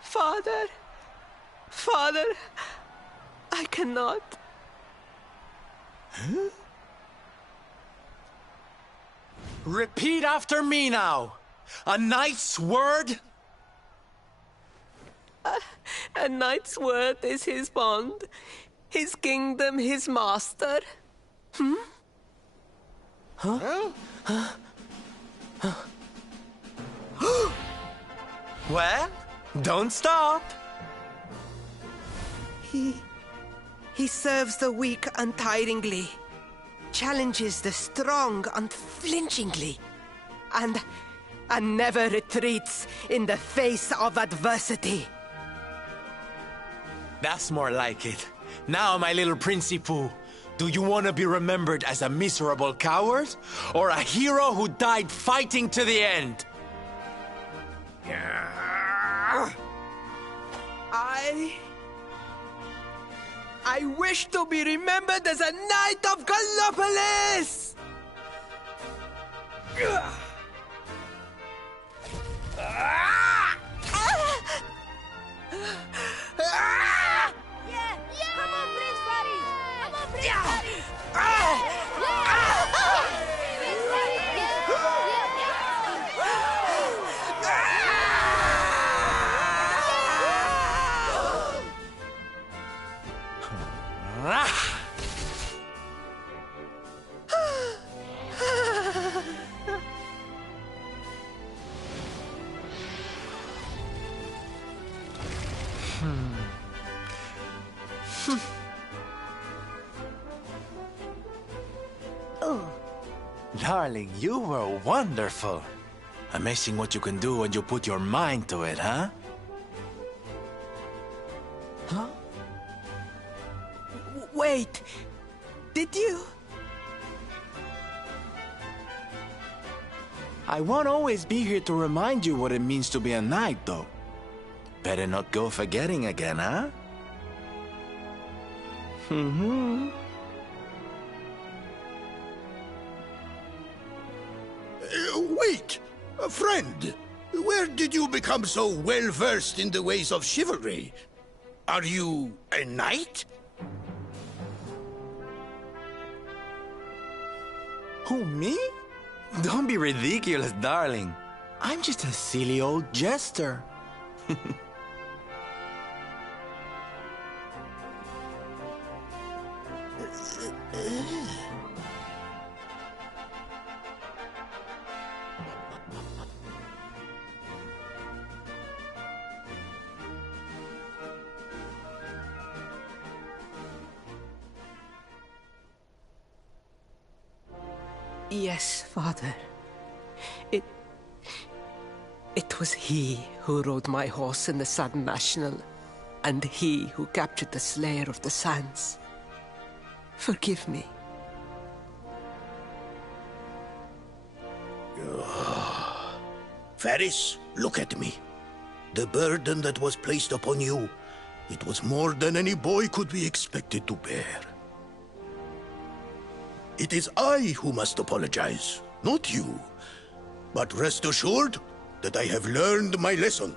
Father, Father, I cannot. Huh? Repeat after me now. A knight's word? A knight's word is his bond, his kingdom, his master. Hmm? Huh? Well, don't stop. He serves the weak untiringly, challenges the strong unflinchingly, and never retreats in the face of adversity. That's more like it. Now, my little Princey Pooh, do you want to be remembered as a miserable coward or a hero who died fighting to the end? I wish to be remembered as a knight of Gallopolis! Come on, Prince Faris! Come on, Prince Faris! Darling, you were wonderful. Amazing what you can do when you put your mind to it, huh? Huh? Wait, did you? I won't always be here to remind you what it means to be a knight, though. Better not go forgetting again, huh? Mm-hmm. Wait! Friend, where did you become so well-versed in the ways of chivalry? Are you a knight? Who, me? Don't be ridiculous, darling. I'm just a silly old jester. Yes, Father. It was he who rode my horse in the Sun National, and he who captured the Slayer of the Sands. Forgive me. Varys, look at me. The burden that was placed upon you, it was more than any boy could be expected to bear. It is I who must apologize, not you. But rest assured that I have learned my lesson.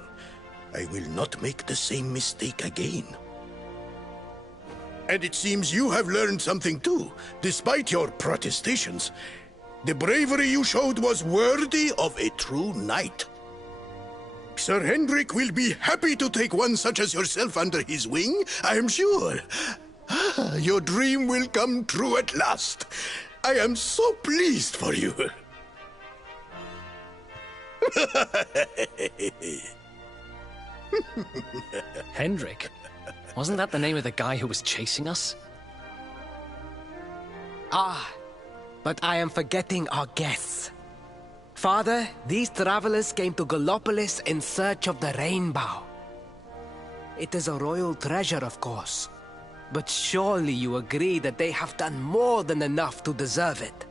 I will not make the same mistake again. And it seems you have learned something too, despite your protestations. The bravery you showed was worthy of a true knight. Sir Hendrik will be happy to take one such as yourself under his wing, I am sure. Your dream will come true at last. I am so pleased for you. Hendrik? Wasn't that the name of the guy who was chasing us? Ah, but I am forgetting our guests. Father, these travelers came to Gallopolis in search of the rainbow. It is a royal treasure, of course. But surely you agree that they have done more than enough to deserve it.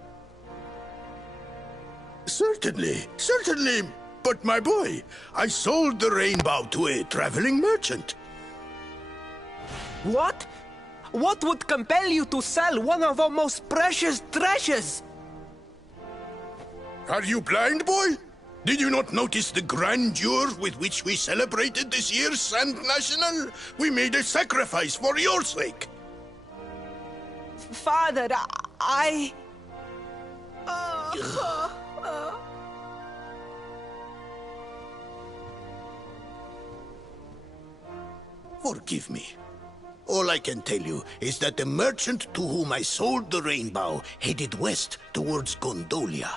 Certainly, certainly. But my boy, I sold the rainbow to a traveling merchant. What? What would compel you to sell one of our most precious treasures? Are you blind, boy? Did you not notice the grandeur with which we celebrated this year's Sand National? We made a sacrifice for your sake. Father, I... Forgive me. All I can tell you is that the merchant to whom I sold the rainbow headed west towards Gondolia.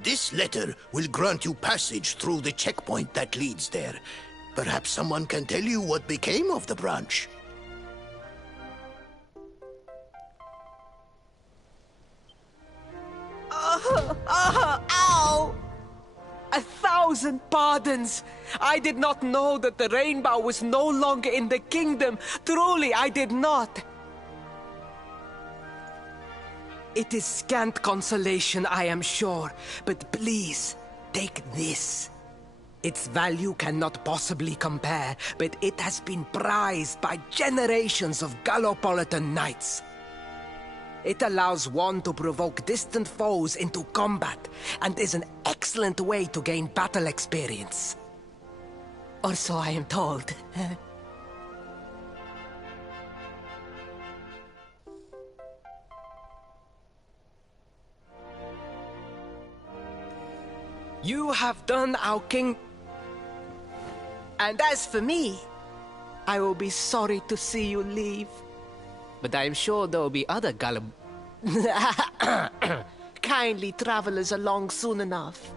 This letter will grant you passage through the checkpoint that leads there. Perhaps someone can tell you what became of the branch. Ow! 1,000 pardons! I did not know that the rainbow was no longer in the kingdom. Truly, I did not. It is scant consolation, I am sure, but please, take this. Its value cannot possibly compare, but it has been prized by generations of Gallopolitan knights. It allows one to provoke distant foes into combat, and is an excellent way to gain battle experience. Or so I am told. You have done our king... And as for me, I will be sorry to see you leave. But I am sure there will be other kindly travelers along soon enough.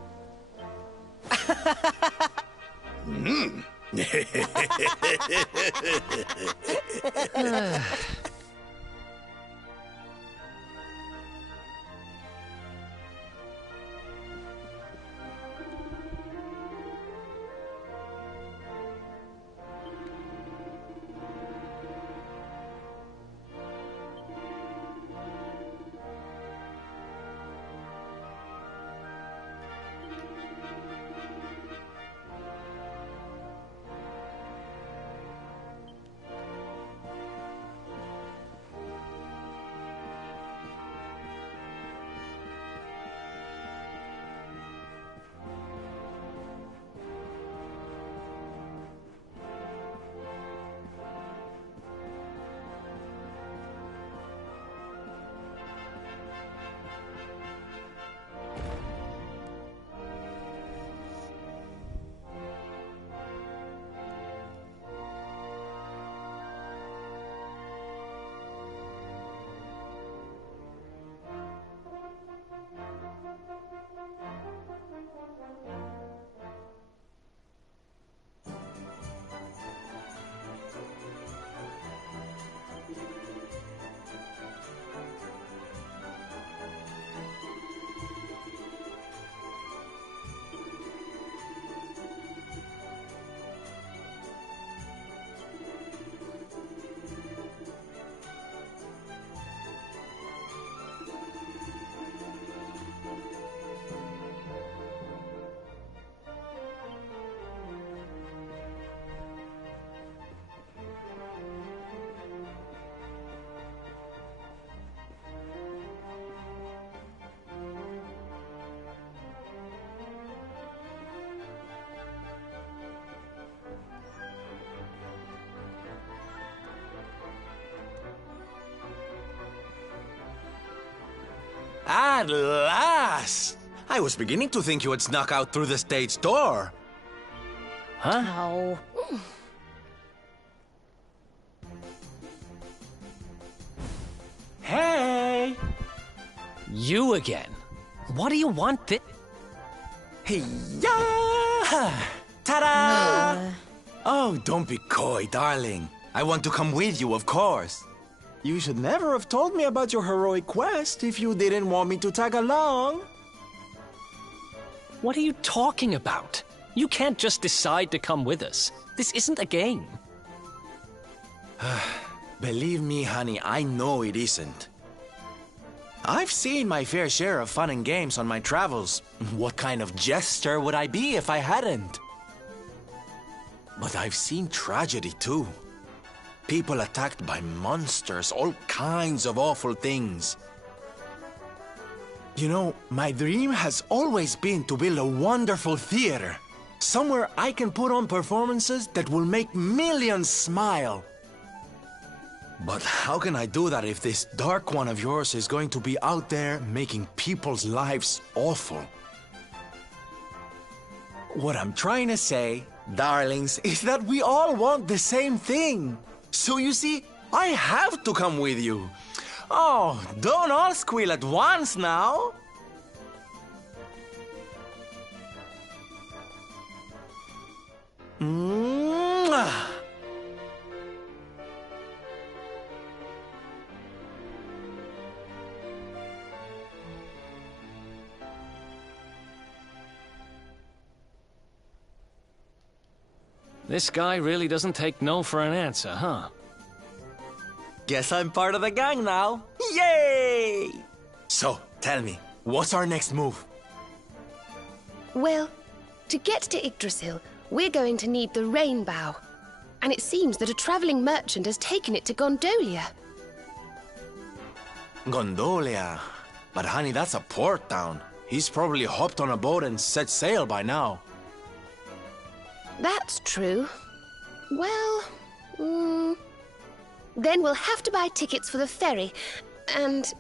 At last! I was beginning to think you had snuck out through the stage door. Huh? Oh. Hey! You again? What do you want? Hey, yeah! Ta-da! Oh, don't be coy, darling. I want to come with you, of course. You should never have told me about your heroic quest if you didn't want me to tag along. What are you talking about? You can't just decide to come with us. This isn't a game. Believe me, honey, I know it isn't. I've seen my fair share of fun and games on my travels. What kind of jester would I be if I hadn't? But I've seen tragedy too. People attacked by monsters, all kinds of awful things. You know, my dream has always been to build a wonderful theater. Somewhere I can put on performances that will make millions smile. But how can I do that if this dark one of yours is going to be out there making people's lives awful? What I'm trying to say, darlings, is that we all want the same thing. So you see, I have to come with you. Oh, don't all squeal at once now. Mwah. This guy really doesn't take no for an answer, huh? Guess I'm part of the gang now. Yay! So, tell me, what's our next move? Well, to get to Yggdrasil, we're going to need the Rainbow. And it seems that a traveling merchant has taken it to Gondolia. Gondolia? But honey, that's a port town. He's probably hopped on a boat and set sail by now. That's true. Well, then we'll have to buy tickets for the ferry, and...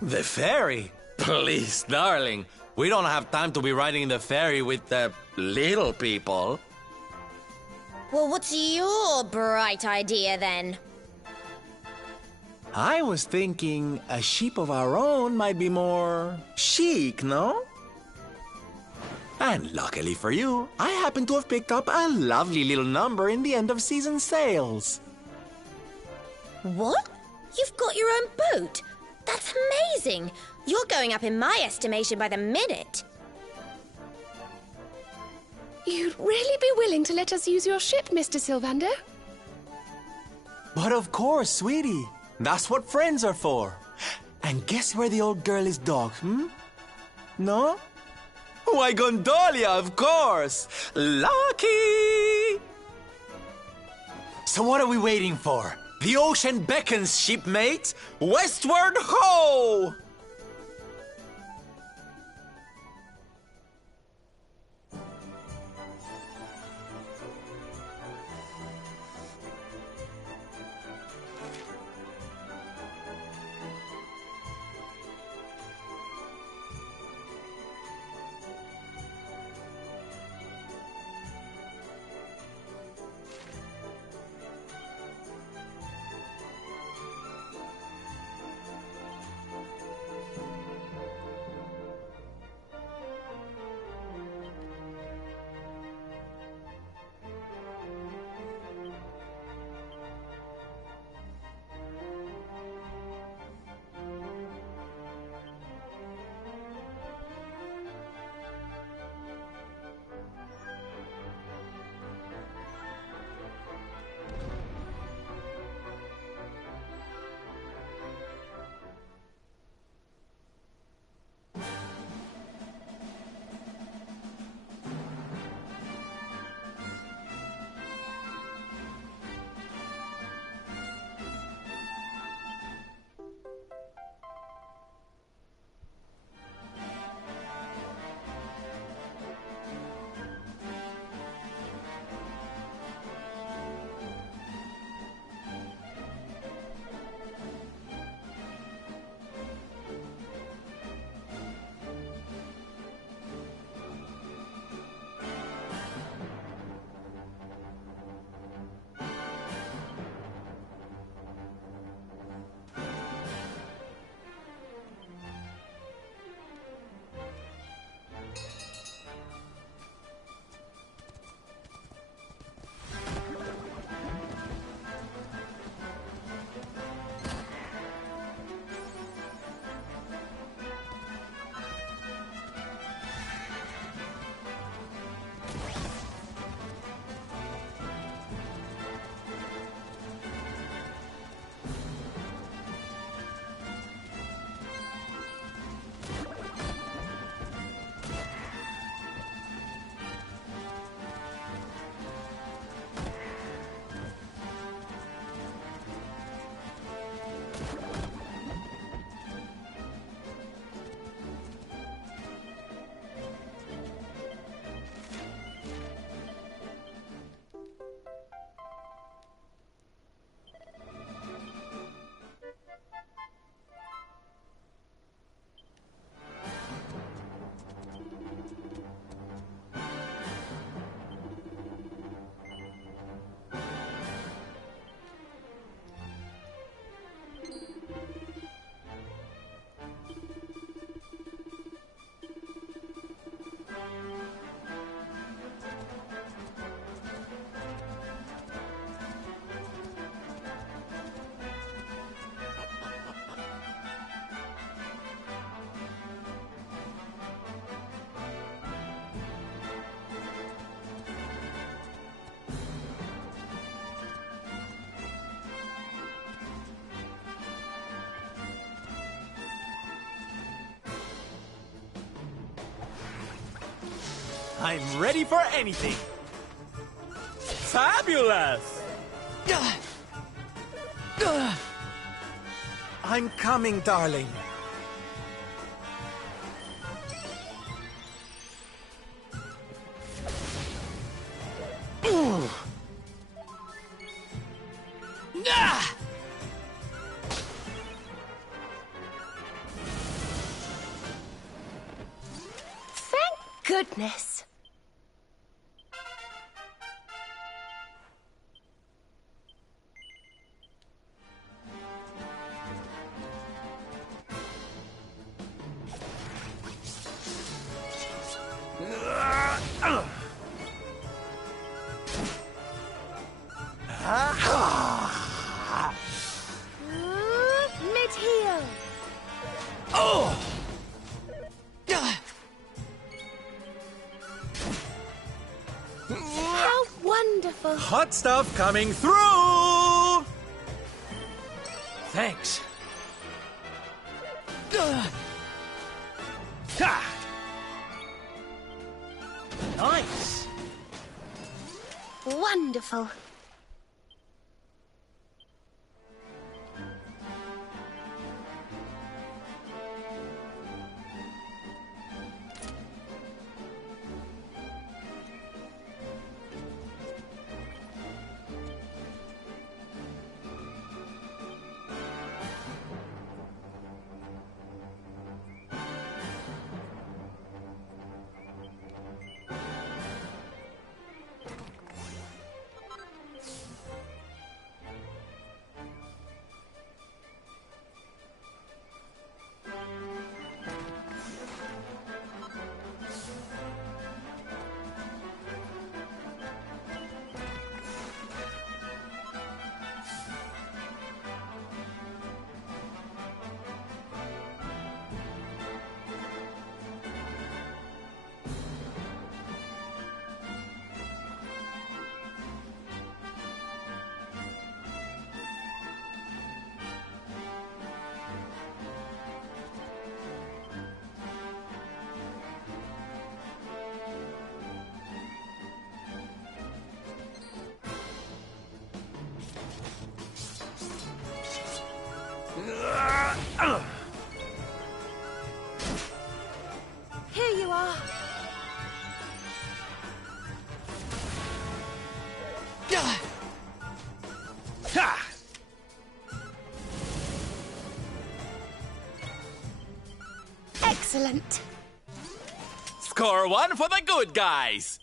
The ferry? Please, darling. We don't have time to be riding the ferry with the little people. Well, what's your bright idea then? I was thinking a ship of our own might be more chic, no? And luckily for you, I happen to have picked up a lovely little number in the end of season sales. What? You've got your own boat? That's amazing! You're going up in my estimation by the minute. You'd really be willing to let us use your ship, Mr. Sylvander? But of course, sweetie. That's what friends are for. And guess where the old girl is docked, No? Why, Gondolia, of course! Lucky! So what are we waiting for? The ocean beckons, shipmate! Westward ho! I'm ready for anything. Fabulous! I'm coming, darling. Thank goodness. Mid-heel. How wonderful. Hot stuff coming through! Thanks. Nice. Wonderful. Here you are. Excellent. Score one for the good guys.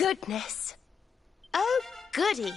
goodness. Oh, goody.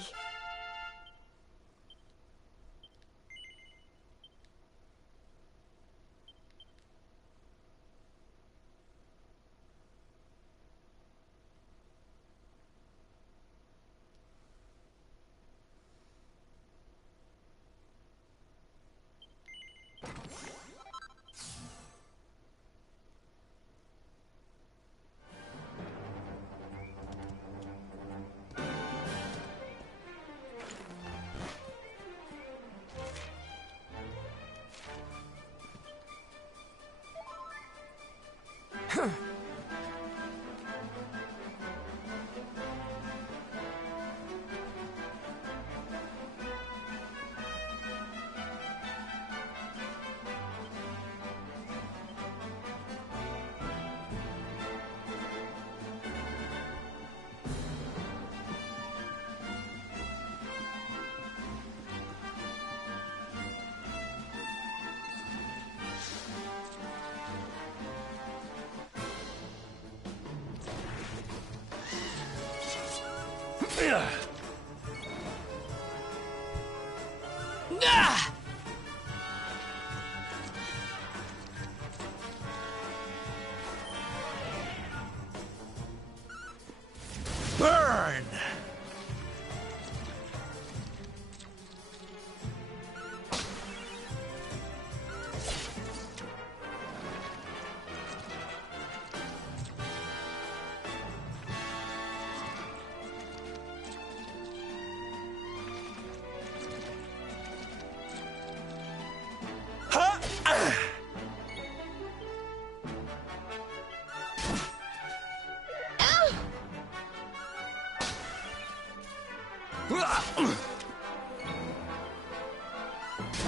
Burn!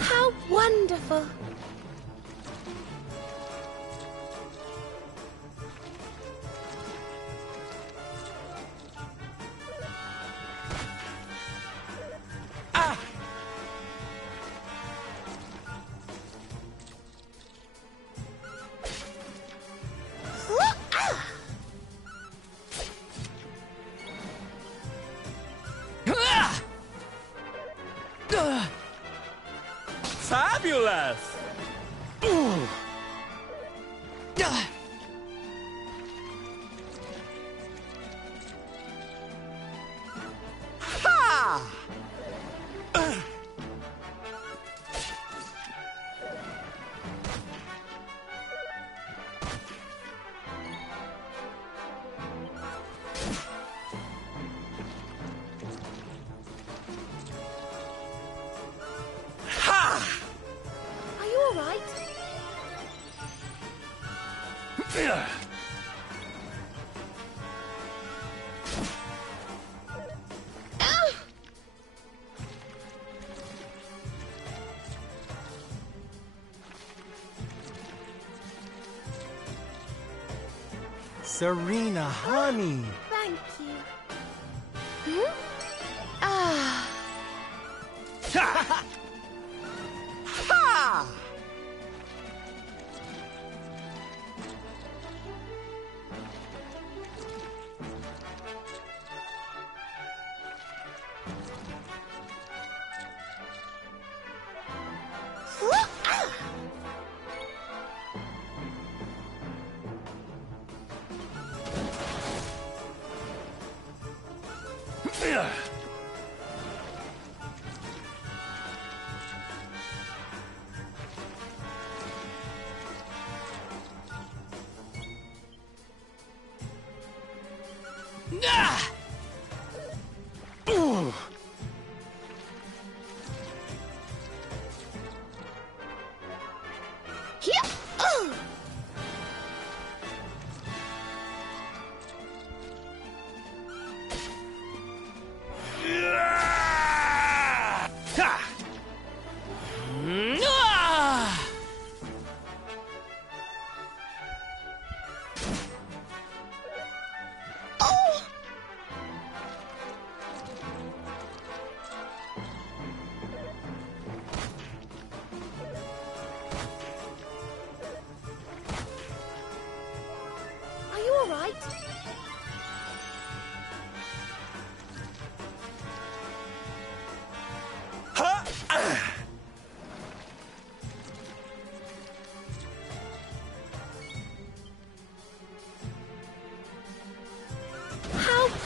How wonderful. Fabulous! Ha! Are you all right? Serena, honey. Thank you. Hmm? Ah. Ha!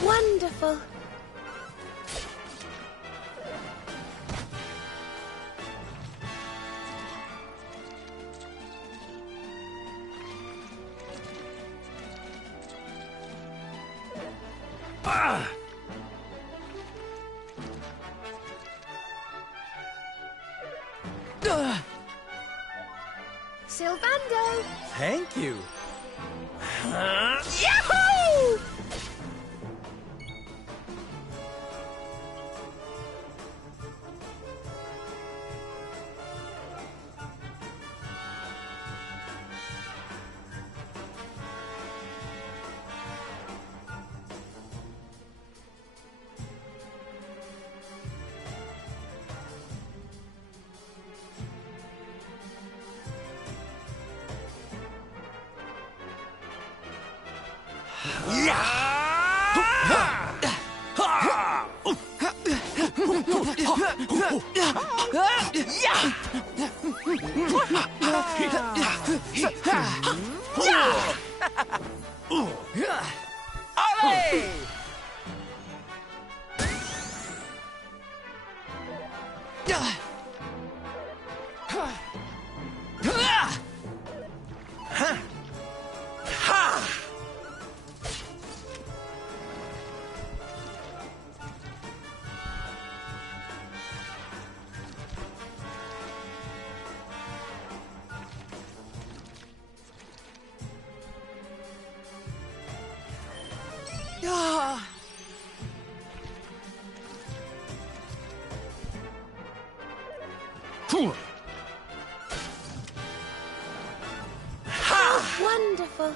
Wonderful. Sylvando! Thank you. Yahoo! Wonderful.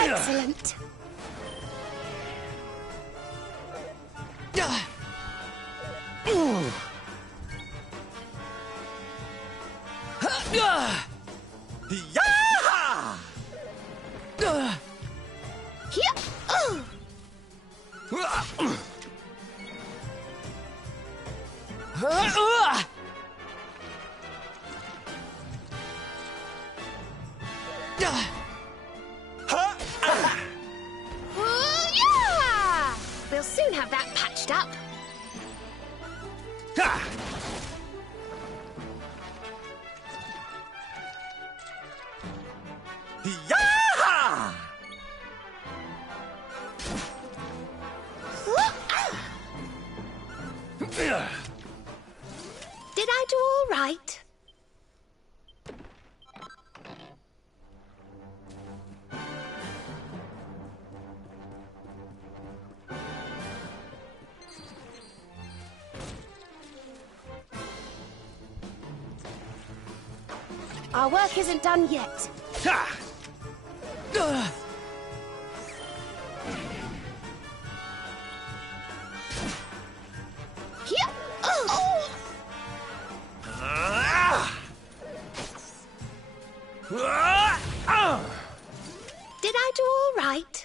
Excellent. We'll soon have that patched up. Did I do all right? Our work isn't done yet. Did I do all right?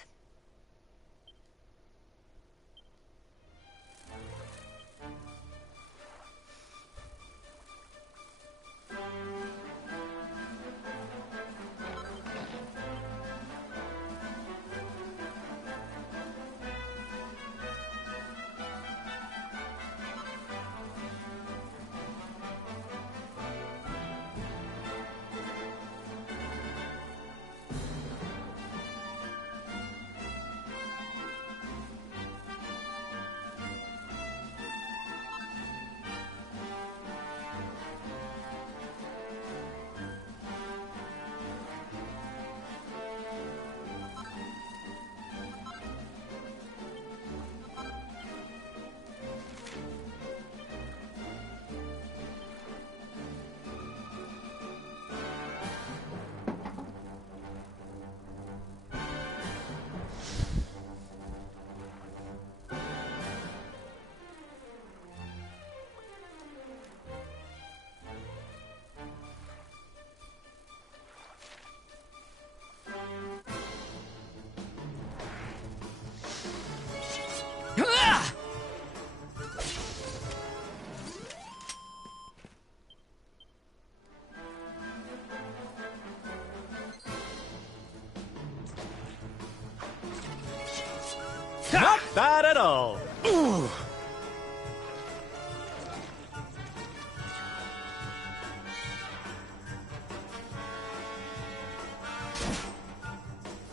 that at all.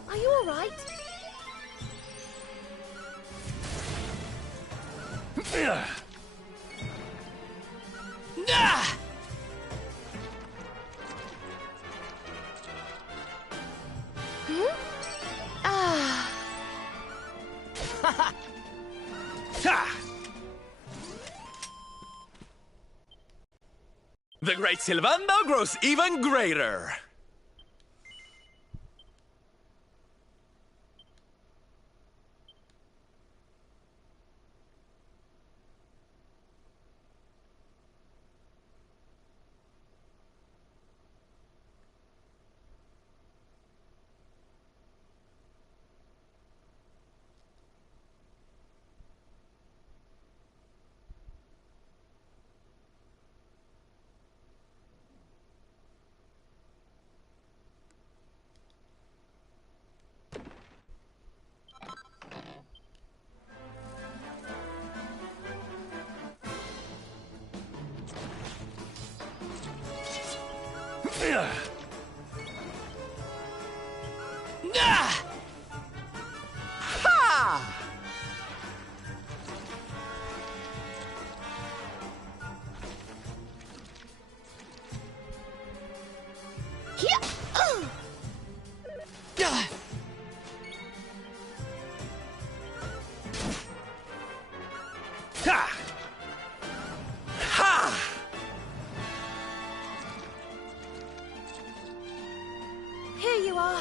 Are you all right? The great Sylvando grows even greater. Here you are.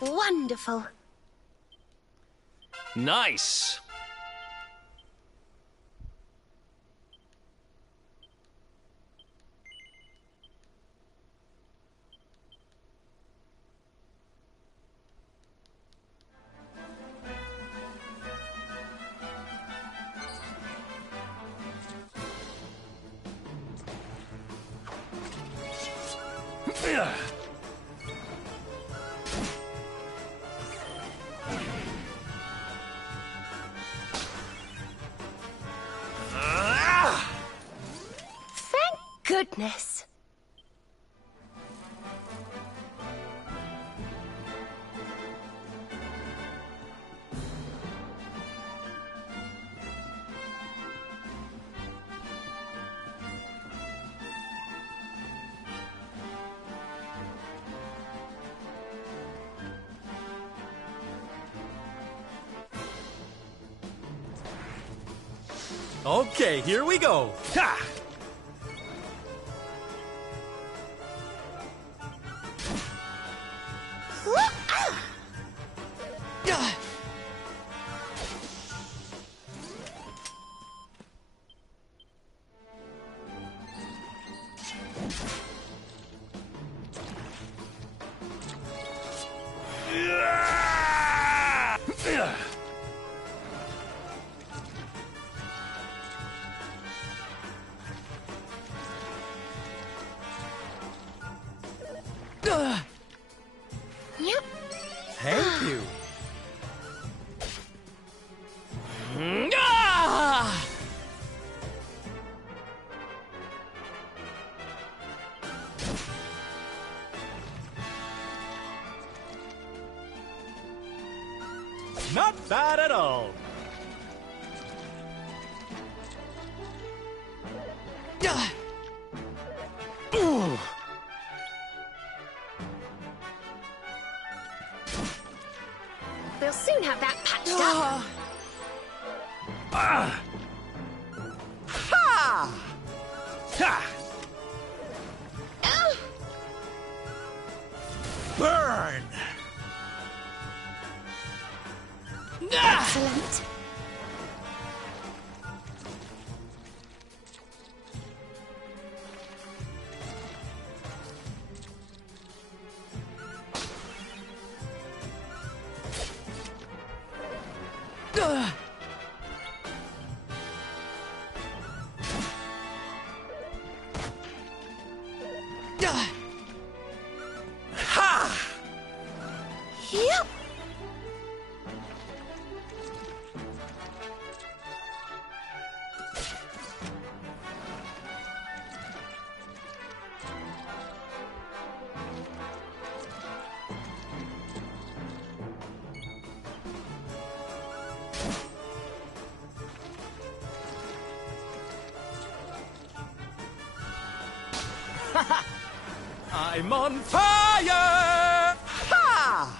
Wonderful. Nice. Goodness. Okay, here we go. Ha! Not bad at all. We'll soon have that patched up. Ha! Ha! Burn! Excellent. Yep. I'm on fire! Ha!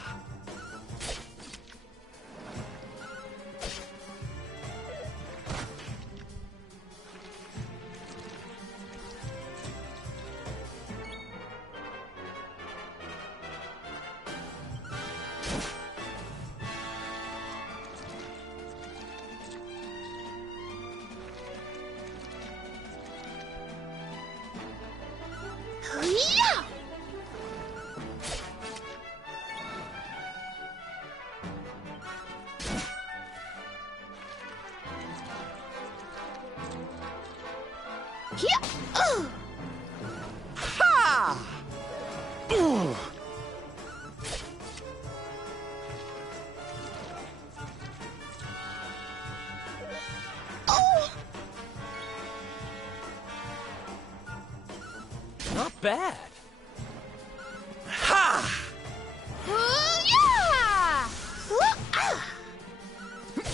Yeah. Yeah. Ha! Oh. Not bad. Ha!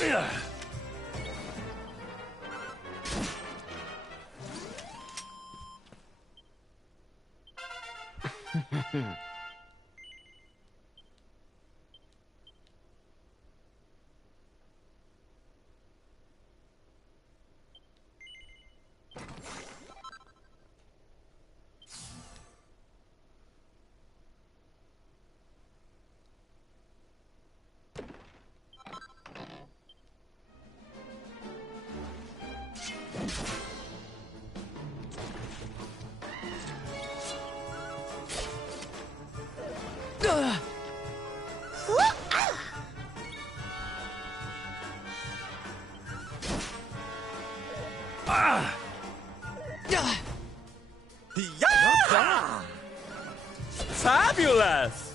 Yeah. Not bad. Fabulous!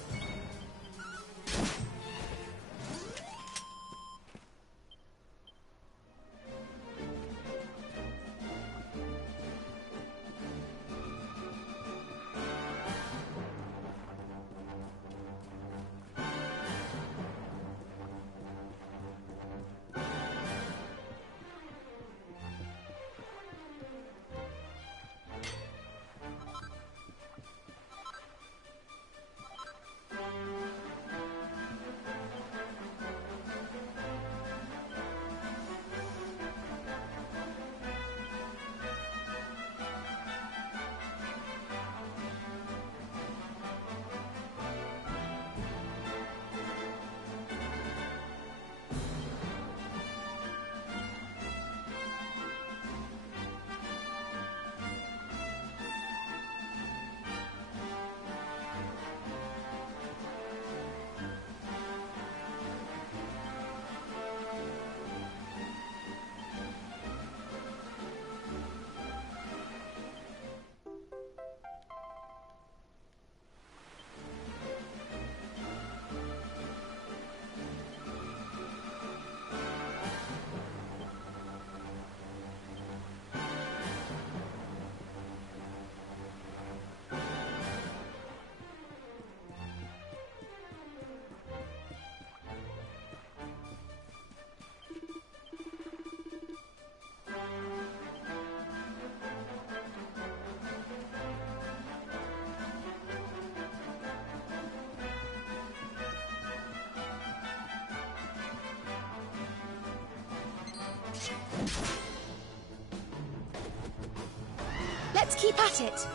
Let's keep at it.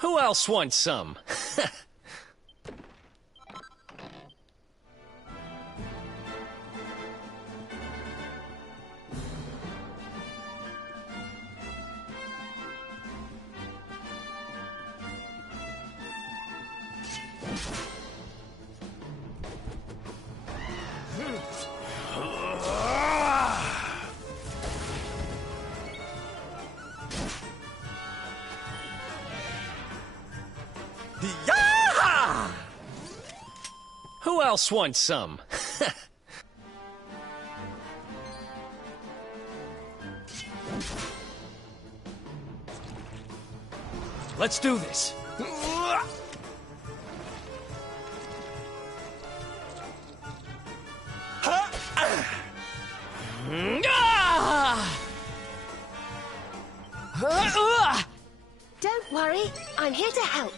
Who else wants some? Who else wants some? Let's do this. Don't worry, I'm here to help.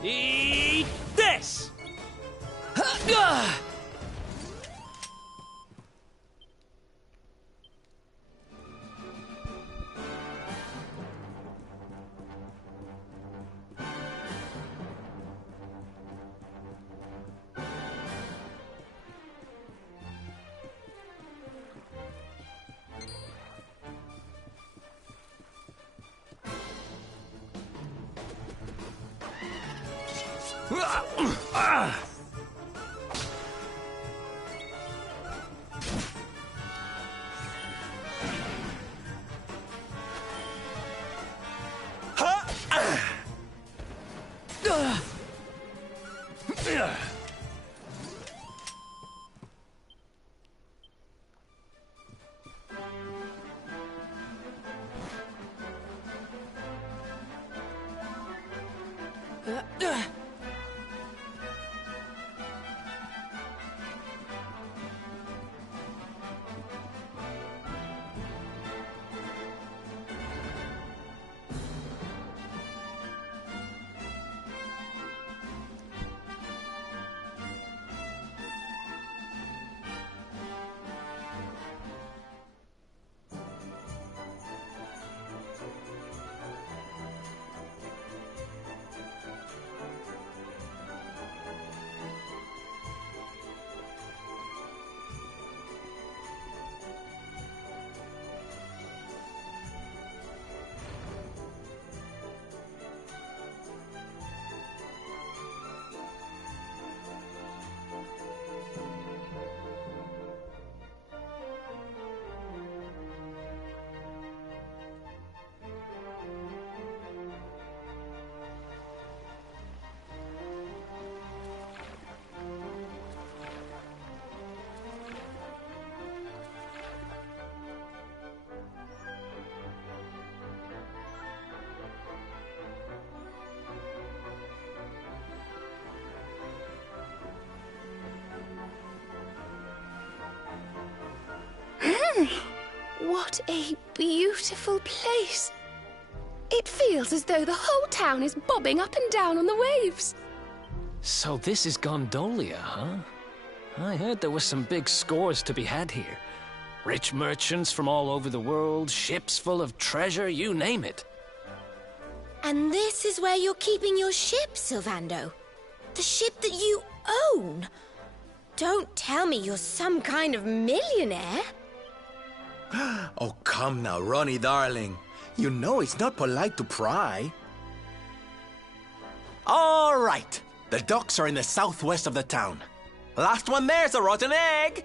Eat this! What a beautiful place. It feels as though the whole town is bobbing up and down on the waves. So this is Gondolia, huh? I heard there were some big scores to be had here. Rich merchants from all over the world, ships full of treasure, you name it. And this is where you're keeping your ship, Sylvando. The ship that you own. Don't tell me you're some kind of millionaire. Oh, come now, Ronnie, darling. You know it's not polite to pry. All right. The docks are in the southwest of the town. Last one there's a rotten egg.